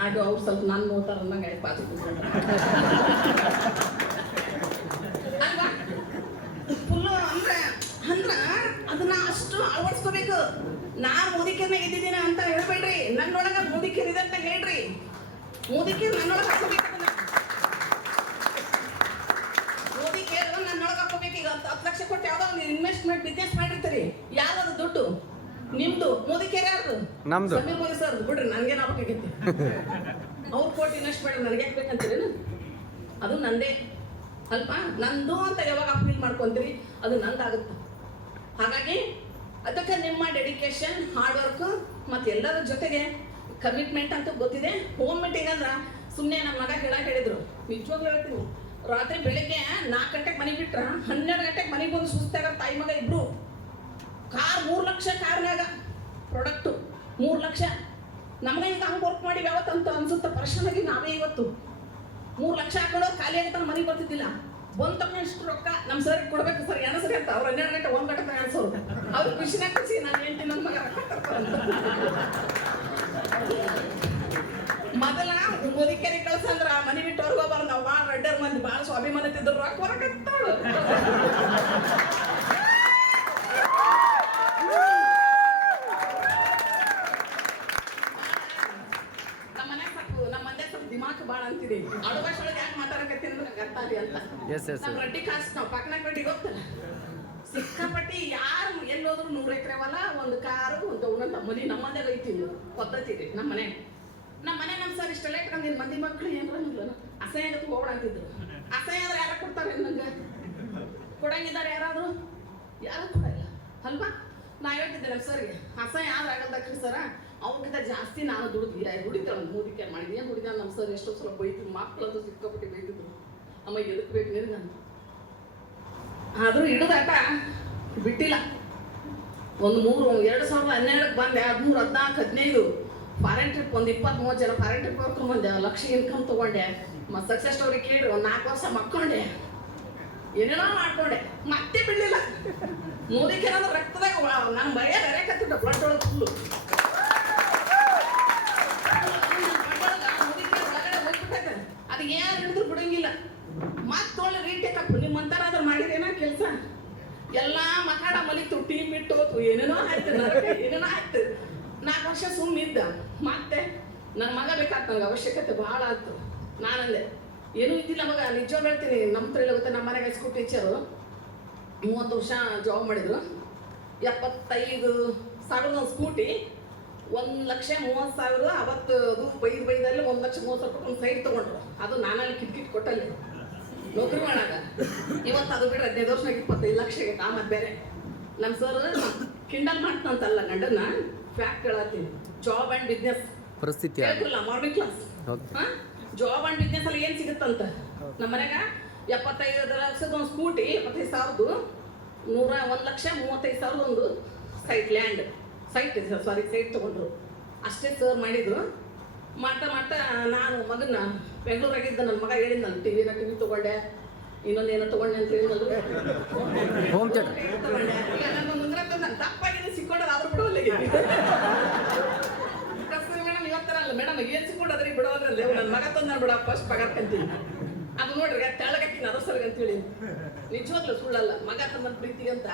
ಅದು ಅವ್ರು ಸ್ವಲ್ಪ ನಾನು ನೋಡ್ತಾರೆ ಅನ್ನಂಗೆ ಆಯ್ತು. ಪಾಸ್ ಅಲ್ವಾ? ಫುಲ್ಲು ಅಂದ್ರೆ ಅದನ್ನ ಅಷ್ಟು ಅಳವಡಿಸ್ಕೋಬೇಕು. ನಾನು ಮೋದಿಕೇರ್ನಾಗ ಇದ್ದಿದ್ದೀನಿ ಅಂತ ಹೇಳ್ಬೇಡ್ರಿ. ನನ್ನೊಳಗೆ ಮೋದಿಕೇರ್ ಇದೆ ಅಂತ ಹೇಳ್ರಿ. ಮೋದಿಕೇರ್ ನನ್ನೊಳಗೆ ಹಾಕೋಬೇಕು. ಮೋದಿಕೇರ್ ನನ್ನೊಳಗೆ ಹಾಕೋಬೇಕು. ಈಗ 10 ಲಕ್ಷ ಕೊಟ್ಟು ಯಾವುದೋ ಒಂದು ಇನ್ವೆಸ್ಟ್ಮೆಂಟ್ ಬಿಸ್ನೆಸ್ ಮಾಡಿರ್ತೀರಿ. ಯಾವ್ದು ದುಡ್ಡು ನಿಮ್ದು? ಮೋದಿಕೇರ್ ಯಾರ್ದು? ನಮ್ದು. ಸಮೀರ್ ಮೋದಿ ಸರ್ ಬಿಡ್ರಿ, ನನಗೇನು ಆಗ್ಬೇಕಾಗಿತ್ತು. ಅವ್ರು ಕೊಟ್ಟು ಇನ್ವೆಸ್ಟ್ ಮಾಡಿ ನನಗೆ ಯಾಕೆ ಬೇಕಂತೀರೇನು? ಅದು ನಂದೇ ಅಲ್ಪ, ನಂದು ಅಂತ ಯಾವಾಗ ಅಪೀಲ್ ಮಾಡ್ಕೊಂತೀರಿ ಅದು ನಂದಾಗುತ್ತೆ. ಹಾಗಾಗಿ ಅದಕ್ಕೆ ನಿಮ್ಮ ಡೆಡಿಕೇಶನ್, ಹಾರ್ಡ್ ವರ್ಕ್ ಮತ್ತು ಎಲ್ಲರ ಜೊತೆಗೆ ಕಮಿಟ್ಮೆಂಟ್ ಅಂತ ಗೊತ್ತಿದೆ. ಹೋಮ್ ಮೀಟಿಂಗ್ ಅಂದ್ರೆ ಸುಮ್ಮನೆ ನಮ್ಮ ಮಗ ಹೇಳಿದ್ರು. ನಿಜವಾಗ್ಲೂ ಹೇಳ್ತೀನಿ, ರಾತ್ರಿ ಬೆಳಿಗ್ಗೆ 4 ಗಂಟೆಗೆ ಮನೆಗೆ ಬಿಟ್ರೆ 12 ಗಂಟೆಗೆ ಮನೆಗೆ ಬಂದು ಸುಸ್ತಾಗ ತಾಯಿ ಮಗ ಇಬ್ರು. ಕಾರ್ 3 ಲಕ್ಷ, ಕಾರ್ನಾಗ ಪ್ರಾಡಕ್ಟು 3 ಲಕ್ಷ. ನಮಗೆ ಈಗ ಹಂಗೆ ವರ್ಕ್ ಮಾಡಿ ಯಾವತ್ತಂತ ಅನ್ಸುತ್ತೆ. ಪರ್ಸನಲಿ ನಾವೇ ಇವತ್ತು 3 ಲಕ್ಷ ಹಾಕೊಂಡು ಖಾಲಿ ಆಗ್ತಾನೆ ಮನೆಗೆ ಬರ್ತಿದ್ದಿಲ್ಲ. ಬಂದ ತಕ್ಷಣ ಇಷ್ಟು ರೊಕ್ಕ ನಮ್ಮ ಸರ್ ಕೊಡ್ಬೇಕು ಸರ್, ಏನೋ ಸರಿ ಅಂತ. ಅವ್ರು 12 ಗಂಟೆ 1 ಗಂಟೆ ಎಣಿಸೋರು. ಅವ್ರು ಖುಷಿ ನಾನು ಹೇಳ್ತೀನಿ ನನ್ನ ಮಗ ಮೊದಲ ಮುದಿಕೆರೆ ಕಳ್ಸಂದ್ರ ಮನೆ ಬಿಟ್ಟು ಹೊರಗೆ ಹೋಗ್ಬಾರ್ದು. ನಾವು ಭಾಳ ರೆಡ್ಡರ್ ಮಂದಿ, ಭಾಳ ಸ್ವಾಭಿಮಾನ ತಿದ್ರು. ರೊಕ್ಕ ಹೊರಗತ್ತಾಳು. ನಮ್ಮ ಮಂದೆ ಸ್ವಲ್ಪ ದಿಮಾಕ್ ಭಾಳ ಅಂತಿದೆ. ಅಡವಾಶೊಳಗೆ ಯಾಕೆ ಮಾತಾಡಕತ್ತೀನಿ ಅಂದ್ರೆ ನಂಗೆ ಅರ್ಥ ಆಗಲಿ ಅಂತ. ನಮ್ಮ ರೆಡ್ಡಿ ಕಾಸ್ಟ್, ನಾವು ಪಕ್ಕನಾಗ ರೆಡ್ಡಿಗೆ ಹೋಗ್ತಾನೆ ಸಿಕ್ಕಾಪಟ್ಟಿ. ಯಾರು ಎಲ್ಲೋದ್ರು 100 ಎಕರೆ ಹೊಲ, ಒಂದು ಕಾರು, ಒಂದು ಉಣ್ಣಂತ ಮನೆ. ನಮ್ಮ ಮನೆಯಾಗ ಐತಿ ಪದ್ಧತಿ ಇದೆ. ನಮ್ಮ ಮನೆ ನಮ್ಮ ಸರ್ ಇಷ್ಟೆಲ್ಲ ಇಟ್ಕೊಂಡಿದ್ದು ಮಂದಿ ಮಕ್ಕಳು ಏನ್ರ ಅಸಹ್ಯ ಆಗತ್ತು ಹೋಗೋಣ ಅಂತಿದ್ರು. ಅಸಹ್ಯ ಆದ್ರೆ ಯಾರು ಕೊಡ್ತಾರೆ? ನಂಗೆ ಕೊಡಂಗಿದ್ದಾರೆ ಯಾರಾದ್ರು? ಯಾರು ಕೊಡಲ್ಲ. ಅಲ್ವಾ? ನಾ ಹೇಳ್ತಿದ್ದೆ ನಮ್ಮ ಸರ್ಗೆ, ಅಸಹ್ಯ ಯಾವ್ದು ಆಗಲ್ದಾಕ್ರಿ ಸರ, ಅವ್ರಿಗಿಂತ ಜಾಸ್ತಿ ನಾನು ದುಡಿತಾಳೆ ಮೋದಿಕೆ ಮಾಡಿದ್ವಿ. ಏನು ದುಡಿದ ನಮ್ಮ ಸರ್ ಎಷ್ಟೋ ಸಲ ಬೈತಿದ್ರು, ಮಕ್ಕಳಂತೂ ಸಿಕ್ಕಾಪಟ್ಟಿ ಬೈತಿದ್ರು, ಅಮ್ಮ ಎದಕ್ಕೆ ಬೇಕು ನೀರು ನಾನು. ಆದರೂ ಹಿಡಿದಾಟ ಬಿಟ್ಟಿಲ್ಲ. ಒಂದು 2012 ಬಂದೆ, 13, 14, 15 ಫಾರೆನ್ ಟ್ರಿಪ್, ಒಂದು 20-30 ಜನ ಫಾರೆನ್ ಟ್ರಿಪ್ ಕರ್ಕೊಂಡ್ಬಂದೆ, 1 ಲಕ್ಷ ಇನ್ಕಮ್ ತೊಗೊಂಡೆ. ಮತ್ತು ಸಕ್ಸಸ್ ಸ್ಟೋರಿ ಕೇಳಿ ಒಂದು 4 ವರ್ಷ ಮಕ್ಕೊಂಡೆ, ಏನೇನೋ ಮಾಡ್ಕೊಂಡೆ, ಮತ್ತೆ ಬಿಡಲಿಲ್ಲ. ಮೋದಿಗೆ ಏನಾದ್ರು ರಕ್ತದಾಗ ನಾನು ಬೇರೆ ಕತ್ತಿದ್ದೆ, ಬ್ಲಡ್ ಒಳಗೆ ಫುಲ್ಲು ಒಳಗಡೆ ಹೋಗ್ಬಿಟ್ಟೈತೆ. ಅದು ಏನು ಹಿಡಿದ್ರು ಬಿಡಂಗಿಲ್ಲ. ಮತ್ತೊಳ್ಳೆ ರೀಟೇಕಪ್ ನಿಮ್ಮಂತಾರಾದ್ರೂ ಮಾಡಿರೇನೋ ಕೆಲಸ. ಎಲ್ಲ ಮಕಾಡ ಮಲಿತು, ಟೀಮ್ ಬಿಟ್ಟು ಹೋತು, ಏನೇನೋ ಆಯ್ತು, ಏನೇನೋ ಆಯ್ತು. 4 ವರ್ಷ ಸುಮ್ಮಿದ್ದ. ಮತ್ತೆ ನನ್ನ ಮಗ ಬೇಕಾಗ್ತ, ನನಗೆ ಅವಶ್ಯಕತೆ ಭಾಳ ಆಯ್ತು. ನಾನಂದೆ ಏನೂ ಇದ್ದಿಲ್ಲ ಮಗ, ನಿಜವಾಗ ಹೇಳ್ತೀನಿ. ನಮ್ಮ ಹತ್ರ ಗೊತ್ತಾ, ನಮ್ಮ ಮನೆಗೆ ಹೈಸ್ಕೂಲ್ ಟೀಚರು 30 ವರ್ಷ ಜಾಬ್ ಮಾಡಿದ್ರು. 75,000 ಸ್ಕೂಟಿ, 1,30,000. ಅವತ್ತು ಅದು ಬೈದಲ್ಲಿ 1,30,000 ಒಂದು ಸೈಡ್ ತೊಗೊಂಡ್ರು. ಅದು ನಾನಲ್ಲಿ ಕಿಟ್ಕಿಟ್ ಕೊಟ್ಟಲ್ಲಿ ನೌಕರಿ ಮಾಡಾಗ. ಇವತ್ತು ಅದು ಬಿಡ್ರೆ 15 ವರ್ಷನಾಗ 25 ಲಕ್ಷಕ್ಕೆ ಕಾಮತ್ ಬೇರೆ. ನಮ್ಮ ಸರ್ ಕಿಂಡಲ್ ಮಾಡ್ತಂತಲ್ಲ ಗಂಡನ್ನ, ಫ್ಯಾಕ್ಟ್ ಹೇಳತ್ತೀನಿ. ಜಾಬ್ ಆ್ಯಂಡ್ ಬಿಸ್ನೆಸ್ ಪರಿಸ್ಥಿತಿ ಹೇಳ್ತಿಲ್ಲ, morning class. Job and business ಅಲ್ಲಿ ಏನು ಸಿಗುತ್ತಂತ. ನಮ್ಮ ಮನೆಗ 75 ಲಕ್ಷದ ಒಂದು ಸ್ಕೂಟಿ, 75,000, 1,35,000 ಒಂದು ಸೈಟ್ ತೊಗೊಂಡ್ರು. ಅಷ್ಟೇ ಸರ್ ಮಾಡಿದ್ರು. ಮಾಡ್ತಾ ನಾನು ಮಗನ ಬೆಂಗಳೂರಾಗಿದ್ದ, ನನ್ನ ಮಗ ಹೇಳಿದ್ನಲ್ಲ, ಟಿವಿ ತೊಗೊಂಡೆ, ಇನ್ನೊಂದೇನೋ ತೊಗೊಂಡೆ ಅಂತ ಹೇಳಿದ್ನಲ್ಲ, ತೊಗೊಂಡೆ. ಈಗ ನನ್ನೊಂದು ಉಂಗುರ ತಂದು ನಾನು ತಪ್ಪಾಗಿ ಸಿಕ್ಕೊಂಡ್ರೆ ಆದ್ರೂ ಬಿಡೋಲ್ಲ. ಮೇಡಮ್ ಇವತ್ತರಲ್ಲ ಮೇಡಮ್ ಏನು ಸಿಕ್ಕೊಂಡ್ರಿ ಬಿಡೋದ್ರಲ್ಲಿ, ನನ್ನ ಮಗ ತಂದು ನಾನು ಬಿಡ ಫಸ್ಟ್ ಪಗಾರ್ಕಂತೀನಿ. ಅದು ನೋಡ್ರಿ ತೆಳಗಕ್ಕಿನ ಅದ್ರ ಸರಿಗೆ ಅಂತೇಳಿ ನಿಜವಾಗ್ಲೂ ಸುಳ್ಳಲ್ಲ. ಮಗ ತಮ್ಮ ಪ್ರೀತಿ ಅಂತ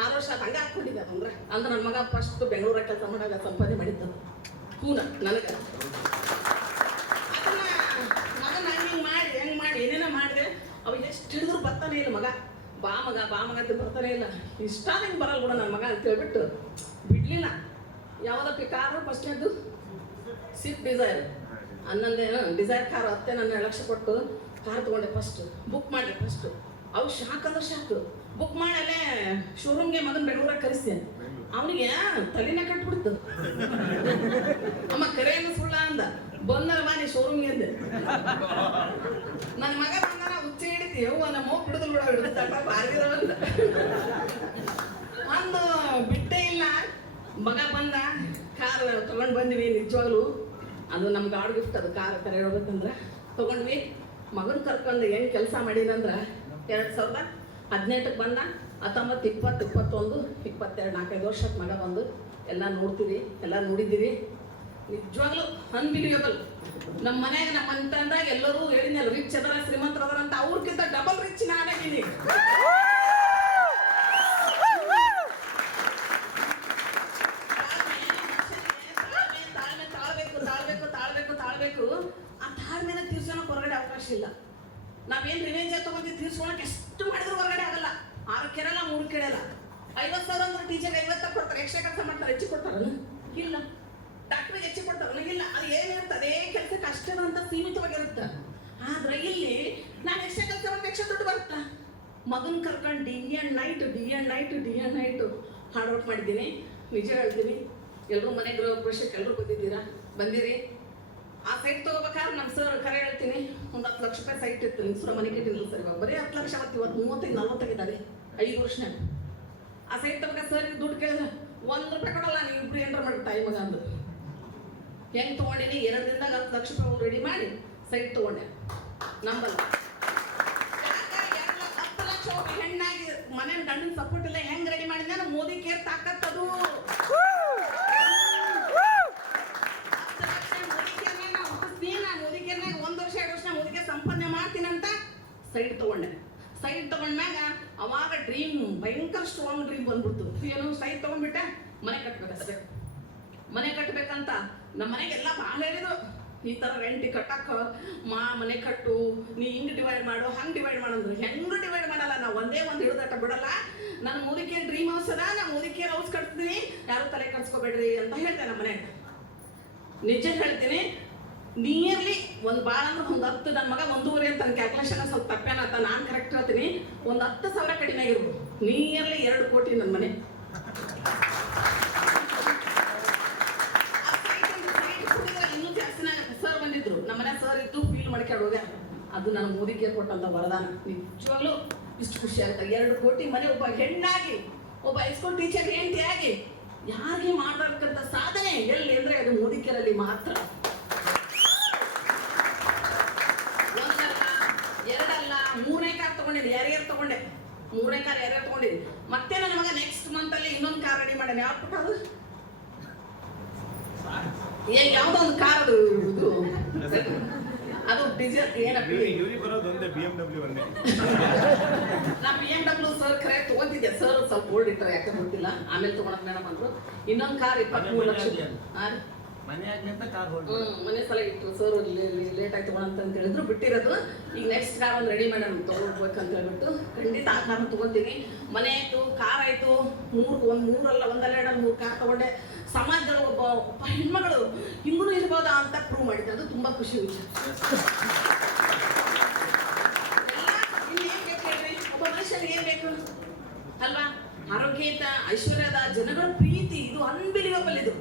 6 ವರ್ಷ ಹಂಗೆ ಹಾಕ್ಕೊಂಡಿದ್ದೆ. ಅಂದ್ರೆ ನನ್ನ ಮಗ ಫಸ್ಟ್ ಬೆಂಗಳೂರಾಗ ಕೆಲಸ ಮಾಡಾಗ ಸಂಪಾದನೆ ಮಾಡಿದ್ದ ಕೂನ ನನಗೆ. ಅದನ್ನ ಮಗನ ಹೆಂಗೆ ಮಾಡಿ ಏನೇನೋ ಮಾಡಿದೆ. ಅವ ಎಷ್ಟು ಹಿಡಿದ್ರು ಬರ್ತಾನೆ ಇಲ್ಲ ಮಗ. ಬಾ ಮಗ ಅಂತ ಬರ್ತಾನೆ ಇಲ್ಲ. ಇಷ್ಟ ಹಿಂಗೆ ಬರಲ್ಲ ಕೂಡ ನನ್ನ ಮಗ ಅಂತ ಹೇಳ್ಬಿಟ್ಟು ಬಿಡ್ಲಿಲ್ಲ. ಯಾವುದಕ್ಕೆ ಕಾರು ಫಸ್ಟ್ನೇದು ಸ್ವಿಫ್ಟ್ ಡಿಸೈರ್, 11 ಡಿಸೈರ್ ಕಾರು. ಅತ್ತೆ ನನ್ನ 2 ಲಕ್ಷ ಕೊಟ್ಟು ಕಾರ್ ತೊಗೊಂಡೆ. ಫಸ್ಟ್ ಬುಕ್ ಮಾಡಿದೆ. ಫಸ್ಟ್ ಅವು ಶಾಕ್ ಅಂದ್ರೆ ಶಾಕ್. ಬುಕ್ ಮಾಡಲೇ ಶೋರೂಮ್ಗೆ ಮಗನ ಬೆಂಗಳೂರಾಗ ಕರೆಸ್ತೇನೆ. ಅವನಿಗೆ ತಲೆನೇ ಕಟ್ಬಿಡ್ತು. ಅಮ್ಮ ಕರೆಯನ್ನು ಸುಳ್ಳ ಅಂದ. ಬಂದಲ್ಲ ಬಾ ನೀ ಶೋರೂಮ್ಗೆ ಅಂದೆ. ನನ್ನ ಮಗ ಬಂದಾನ ಹುಚ್ಚ ಹಿಡಿತಿ, ನಮ್ಮ ಹೋಗಿ ಹಿಡಿದು ತಟ ಬಾರಿದ ಒಂದು ಬಿಟ್ಟೇ ಇಲ್ಲ. ಮಗ ಬಂದ, ಕಾರ್ ತೊಗೊಂಡು ಬಂದ್ವಿ. ನಿಜವಾಗ್ಲು ಅದು ನಮ್ಮ ಗಾಡ್ ಗಿಫ್ಟ್. ಅದು ಕಾರ್ ಕರೆ ಹೇಳ್ಬೇಕಂದ್ರೆ ತೊಗೊಂಡ್ವಿ. ಮಗನ ಕರ್ಕೊಂಡು ಹೆಂಗೆ ಕೆಲಸ ಮಾಡೀನಂದ್ರೆ 2018 ಬಂದ, 19, 20, 21, 22, 4-5 ವರ್ಷಕ್ಕೆ ಮಗ ಬಂದು ಎಲ್ಲ ನೋಡ್ತೀವಿ, ಎಲ್ಲ ನೋಡಿದ್ದೀವಿ. ನಿಜವಾಗ್ಲೂ ಅನ್ಬಿಲಿಯಬಲ್. ನಮ್ಮ ಮನೆಯಾಗ ನಮ್ಮ ಅಂತಂದಾಗ ಎಲ್ಲರೂ ಹೇಳಿದ್ನಲ್ಲ, ರಿಚ್ ಅದರ ಶ್ರೀಮಂತರ ಅದರ ಅಂತ. ಅವ್ರಿಗಿಂತ ಡಬಲ್ ರಿಚ್ ನಾನಾಗಿದ್ದೀನಿ. ತಾಳ್ಬೇಕು. ಆ ತಾಳ್ಮೆನ ತೀರ್ಸೋಣಕ್ಕೆ ಹೊರಗಡೆ ಅವಕಾಶ ಇಲ್ಲ. ನಾವೇನು ರಿವೆಂಜ್ ತಗೊಂಡು ತೀರ್ಸ್ಕೊಳಕ್ಕೆ ಎಷ್ಟು ಮಾಡಿದ್ರು ಹೊರಗಡೆ ಆಗಲ್ಲ. 6 ಕೆರಲ್ಲ 3 ಕೆರಲ್ಲ. 50,000 ಅಂದ್ರೆ ಟೀಚರ್ಗೆ 50 ಕೊಡ್ತಾರೆ, ಎಕ್ಸ್ಟ್ರಾ ಕೆಲಸ ಮಾಡ್ತಾರೆ, ಹೆಚ್ಚು ಕೊಡ್ತಾರ ಇಲ್ಲ. ಡಾಕ್ಟ್ರಿಗೆ ಹೆಚ್ಚು ಕೊಡ್ತಾರ ಇಲ್ಲ. ಅದು ಏನಿರುತ್ತೆ ಅದೇ ಕೆಲಸಕ್ಕೆ ಅಷ್ಟೇ ಅಂತ ಸೀಮಿತವಾಗಿರುತ್ತೆ. ಆದ್ರೆ ಇಲ್ಲಿ ನಾನು ಎಕ್ಸ್ಟ್ರಾ ಕೆಲಸ ಮಾಡಿದ್ರೆ ಎಕ್ಸ್ಟ್ರಾ ದುಡ್ಡು ಬರುತ್ತಾ. ಮಗನ ಕರ್ಕೊಂಡು day and night hard work ಮಾಡಿದ್ದೀನಿ. ನಿಜ ಹೇಳ್ತೀನಿ, ಎಲ್ಲರೂ ಮನೆ ಗೃಹ ಪ್ರವೇಶಕ್ಕೆ ಎಲ್ಲರೂ ಬಂದಿರಿ. ಆ ಸೈಟ್ ತೊಗೋಬೇಕಾದ್ರೆ ನಮ್ಮ ಸರ್ ಕರೆ ಹೇಳ್ತೀನಿ, ಒಂದು 10 ಲಕ್ಷ ರೂಪಾಯಿ ಸೈಟ್ ಇತ್ತು. ನಿಮ್ಸರ ಮನೆ ಕಟ್ಟಿಲ್ಲ ಸರ್. ಇವಾಗ ಬರೀ 10 ಲಕ್ಷ. ಇವತ್ತು 35-40 ಇದ್ದಾರೆ 5 ವರ್ಷನಾಗ. ಆ ಸೈಟ್ ತಗೋಬೇಕು ಸರ್, ದುಡ್ಡು ಕೇಳಿದ್ರೆ 1 ರೂಪಾಯಿ ಕೊಡಲ್ಲ, ನೀವು ಇಬ್ರು ಏನಾರ ಮಾಡಿ ತಾಯಿ ಮಗ ಅಂದ್ರು. ಹೆಂಗೆ ತೊಗೊಂಡಿನಿ, 2 ದಿನದಾಗ 10 ಲಕ್ಷ ರೂಪಾಯಿ ರೆಡಿ ಮಾಡಿ ಸೈಟ್ ತೊಗೊಂಡೆ. ನಂಬಲ್ಲ 10 ಲಕ್ಷ ಹೋಗಿ ಹೆಣ್ಣಾಗಿ ಮನೆ ಗಂಡನ ಸಪೋರ್ಟ್ ಇಲ್ಲ. ಹೆಂಗೆ ರೆಡಿ ಮಾಡಿದ್ದೆ ನಾನು ಮೋದಿ ಕೇರ್ ತಾಕತ್ತದು. ಸಂಪಾದನೆ ಮಾಡ್ತೀನಂತ ಸೈಟ್ ತಗೊಂಡ್ಮ್ಯಾಗ ಅವಾಗ ಡ್ರೀಮ್, ಭಯಂಕರ ಸ್ಟ್ರಾಂಗ್ ಡ್ರೀಮ್ ಬಂದ್ಬಿಡ್ತು. ಏನು, ಸೈಟ್ ತಗೊಂಡ್ಬಿಟ್ಟೆ, ಮನೆ ಕಟ್ಬೇಕಷ್ಟೇ. ಮನೆ ಕಟ್ಟಬೇಕಂತ ನಮ್ಮ ಮನೆಗೆಲ್ಲ ಭಾಳ ಹೇಳಿದ್ರು, ಈ ಥರ ರೆಂಟ್ ಕಟ್ಟಕ್ಕ ಮನೆ ಕಟ್ಟು, ನೀ ಹಿಂಗೆ ಡಿವೈಡ್ ಮಾಡು, ಹಂಗೆ ಡಿವೈಡ್ ಮಾಡಂದ್ರು. ಹೆಂಗೂ ಡಿವೈಡ್ ಮಾಡಲ್ಲ, ನಾವು ಒಂದೇ ಒಂದು ಹಿಡಿದಾಟ ಬಿಡಲ್ಲ. ನನ್ನ ಮುದುಕೇರ್ ಡ್ರೀಮ್ ಹೌಸ್ ಅದ, ನಾನು ಮುದುಕೇರ್ ಹೌಸ್ ಕಟ್ತೀನಿ, ಯಾರು ತಲೆ ಕಟ್ಸ್ಕೊಬೇಡ್ರಿ ಅಂತ ಹೇಳ್ದೆ ನಮ್ಮ ಮನೆಗೆ. ನಿಜ ಹೇಳ್ತೀನಿ, ನಿಯರ್ಲಿ ಒಂದು ಭಾಳ ಅಂದ್ರೆ ಒಂದು 10, ನನ್ನ ಮಗ 1.5 ಅಂತ ಕ್ಯಾಲ್ಕುಲೇಷನ್ ಸ್ವಲ್ಪ ತಪ್ಪೇನಂತ ನಾನು ಕರೆಕ್ಟ್ ಹೇಳ್ತೀನಿ. ಒಂದು 10,000 ಕಡಿಮೆ ಆಗಿರ್ಬೋದು. ನಿಯರ್ಲಿ 2 ಕೋಟಿ ನನ್ನ ಮನೆ ಇನ್ನೂ ಜಾಸ್ತಿನ ಆಗತ್ತೆ. ಸರ್ ಬಂದಿದ್ರು, ನಮ್ಮನೆ ಸರ್ ಇದ್ದು ಫೀಲ್ ಮಾಡ್ಕೊಂಡು ಹೋಗ್ಯಾರ. ಅದು ನಾನು ಮೋದಿಗೆ ಕೊಟ್ಟಂತ ವರದಾನ. ನಿಜವಾಗ್ಲೂ ಇಷ್ಟು ಖುಷಿ ಆಗುತ್ತೆ. 2 ಕೋಟಿ ಮನೆ ಒಬ್ಬ ಹೆಣ್ಣಾಗಿ, ಒಬ್ಬ ಹೈಸ್ಕೂಲ್ ಟೀಚರ್ ಹೆಂಡತಿಯಾಗಿ ಯಾರಿಗೆ ಮಾಡಬೇಕಂತ ಸಾಧನೆ ಎಲ್ಲಿ ಅಂದ್ರೆ ಅದು ಮೋದಿಕೆರಲ್ಲಿ ಮಾತ್ರ. ಒಂದಲ್ಲ, 2 ಅಲ್ಲ, 3ನೇ ಕಾರ್ ತಗೊಂಡಿದ್ದೆ. ಯಾರ್ಯಾರು ತಗೊಂಡೆ? 3ನೇ ಕಾರ್ ಯಾರ್ಯಾರು ತಗೊಂಡಿದ್ದೆ. ಮತ್ತೆ ನನ್ನ ಮಗ ನೆಕ್ಸ್ಟ್ ಮಂತ್ ಅಲ್ಲಿ ಇನ್ನೊಂದು ಕಾರ್ ರೆಡಿ ಮಾಡ್ಯಾನೆ. ಯಾವ ಪುಟ್ಟ ಅದು? ಯಾವ್ದೋ ಒಂದು ಕಾರ್ ಅದು ಡೀಸೆಲ್ ಏನಪ್ಪ ನಾ BMW ಸರ್ ಖರೆ ತಗೊಂತಿದ್ದೆ. ಸರ್ ಸ್ವಲ್ಪ ಓಲ್ಡ್ ಇಟ್ಟಾರೆ, ಯಾಕೆ ಗೊತ್ತಿಲ್ಲ. ಆಮೇಲೆ ತಗೊಳಕ್ ಮೇಡಮ್ ಅಂದ್ರು ಇನ್ನೊಂದು ಕಾರ್ 23 ಲಕ್ಷ ಮನೆ ಸಲ ಇಟ್ಟು ಸರ್ ಲೇಟ್ ಆಯ್ತು ತಗೊಳಂತ ಹೇಳಿದ್ರು. ಬಿಟ್ಟಿರೋದು ಈಗ ನೆಕ್ಸ್ಟ್ ಕಾರ್ ಒಂದು ರೆಡಿ ಮಾಡಿ ತಗೊಳ್ಬೇಕಂತ ಹೇಳ್ಬಿಟ್ಟು ಖಂಡಿತ ಆ ಕಾರ್ ತಗೊಂತೀನಿ. ಮನೆ ಆಯ್ತು, ಕಾರ್ ಆಯ್ತು, 3 ಕಾರ್ ತಗೊಂಡೆ. ಸಮಾಜದೊಳಗೆ ಒಬ್ಬ ಹೆಣ್ಮಗಳು ಹಿಂಗೂ ಇರ್ಬೋದಾ ಅಂತ ಪ್ರೂವ್ ಮಾಡಿದ್ದೆ. ಅದು ತುಂಬಾ ಖುಷಿ ವಿಚಾರ. ಒಬ್ಬ ಮನುಷ್ಯನಿಗೆ ಏನ್ ಬೇಕು ಅಲ್ವಾ? ಆರೋಗ್ಯದ, ಐಶ್ವರ್ಯದ, ಜನಗಳ ಪ್ರೀತಿ. ಇದು ಅನ್ಬಿಲಿವಬಲ್. ಇದು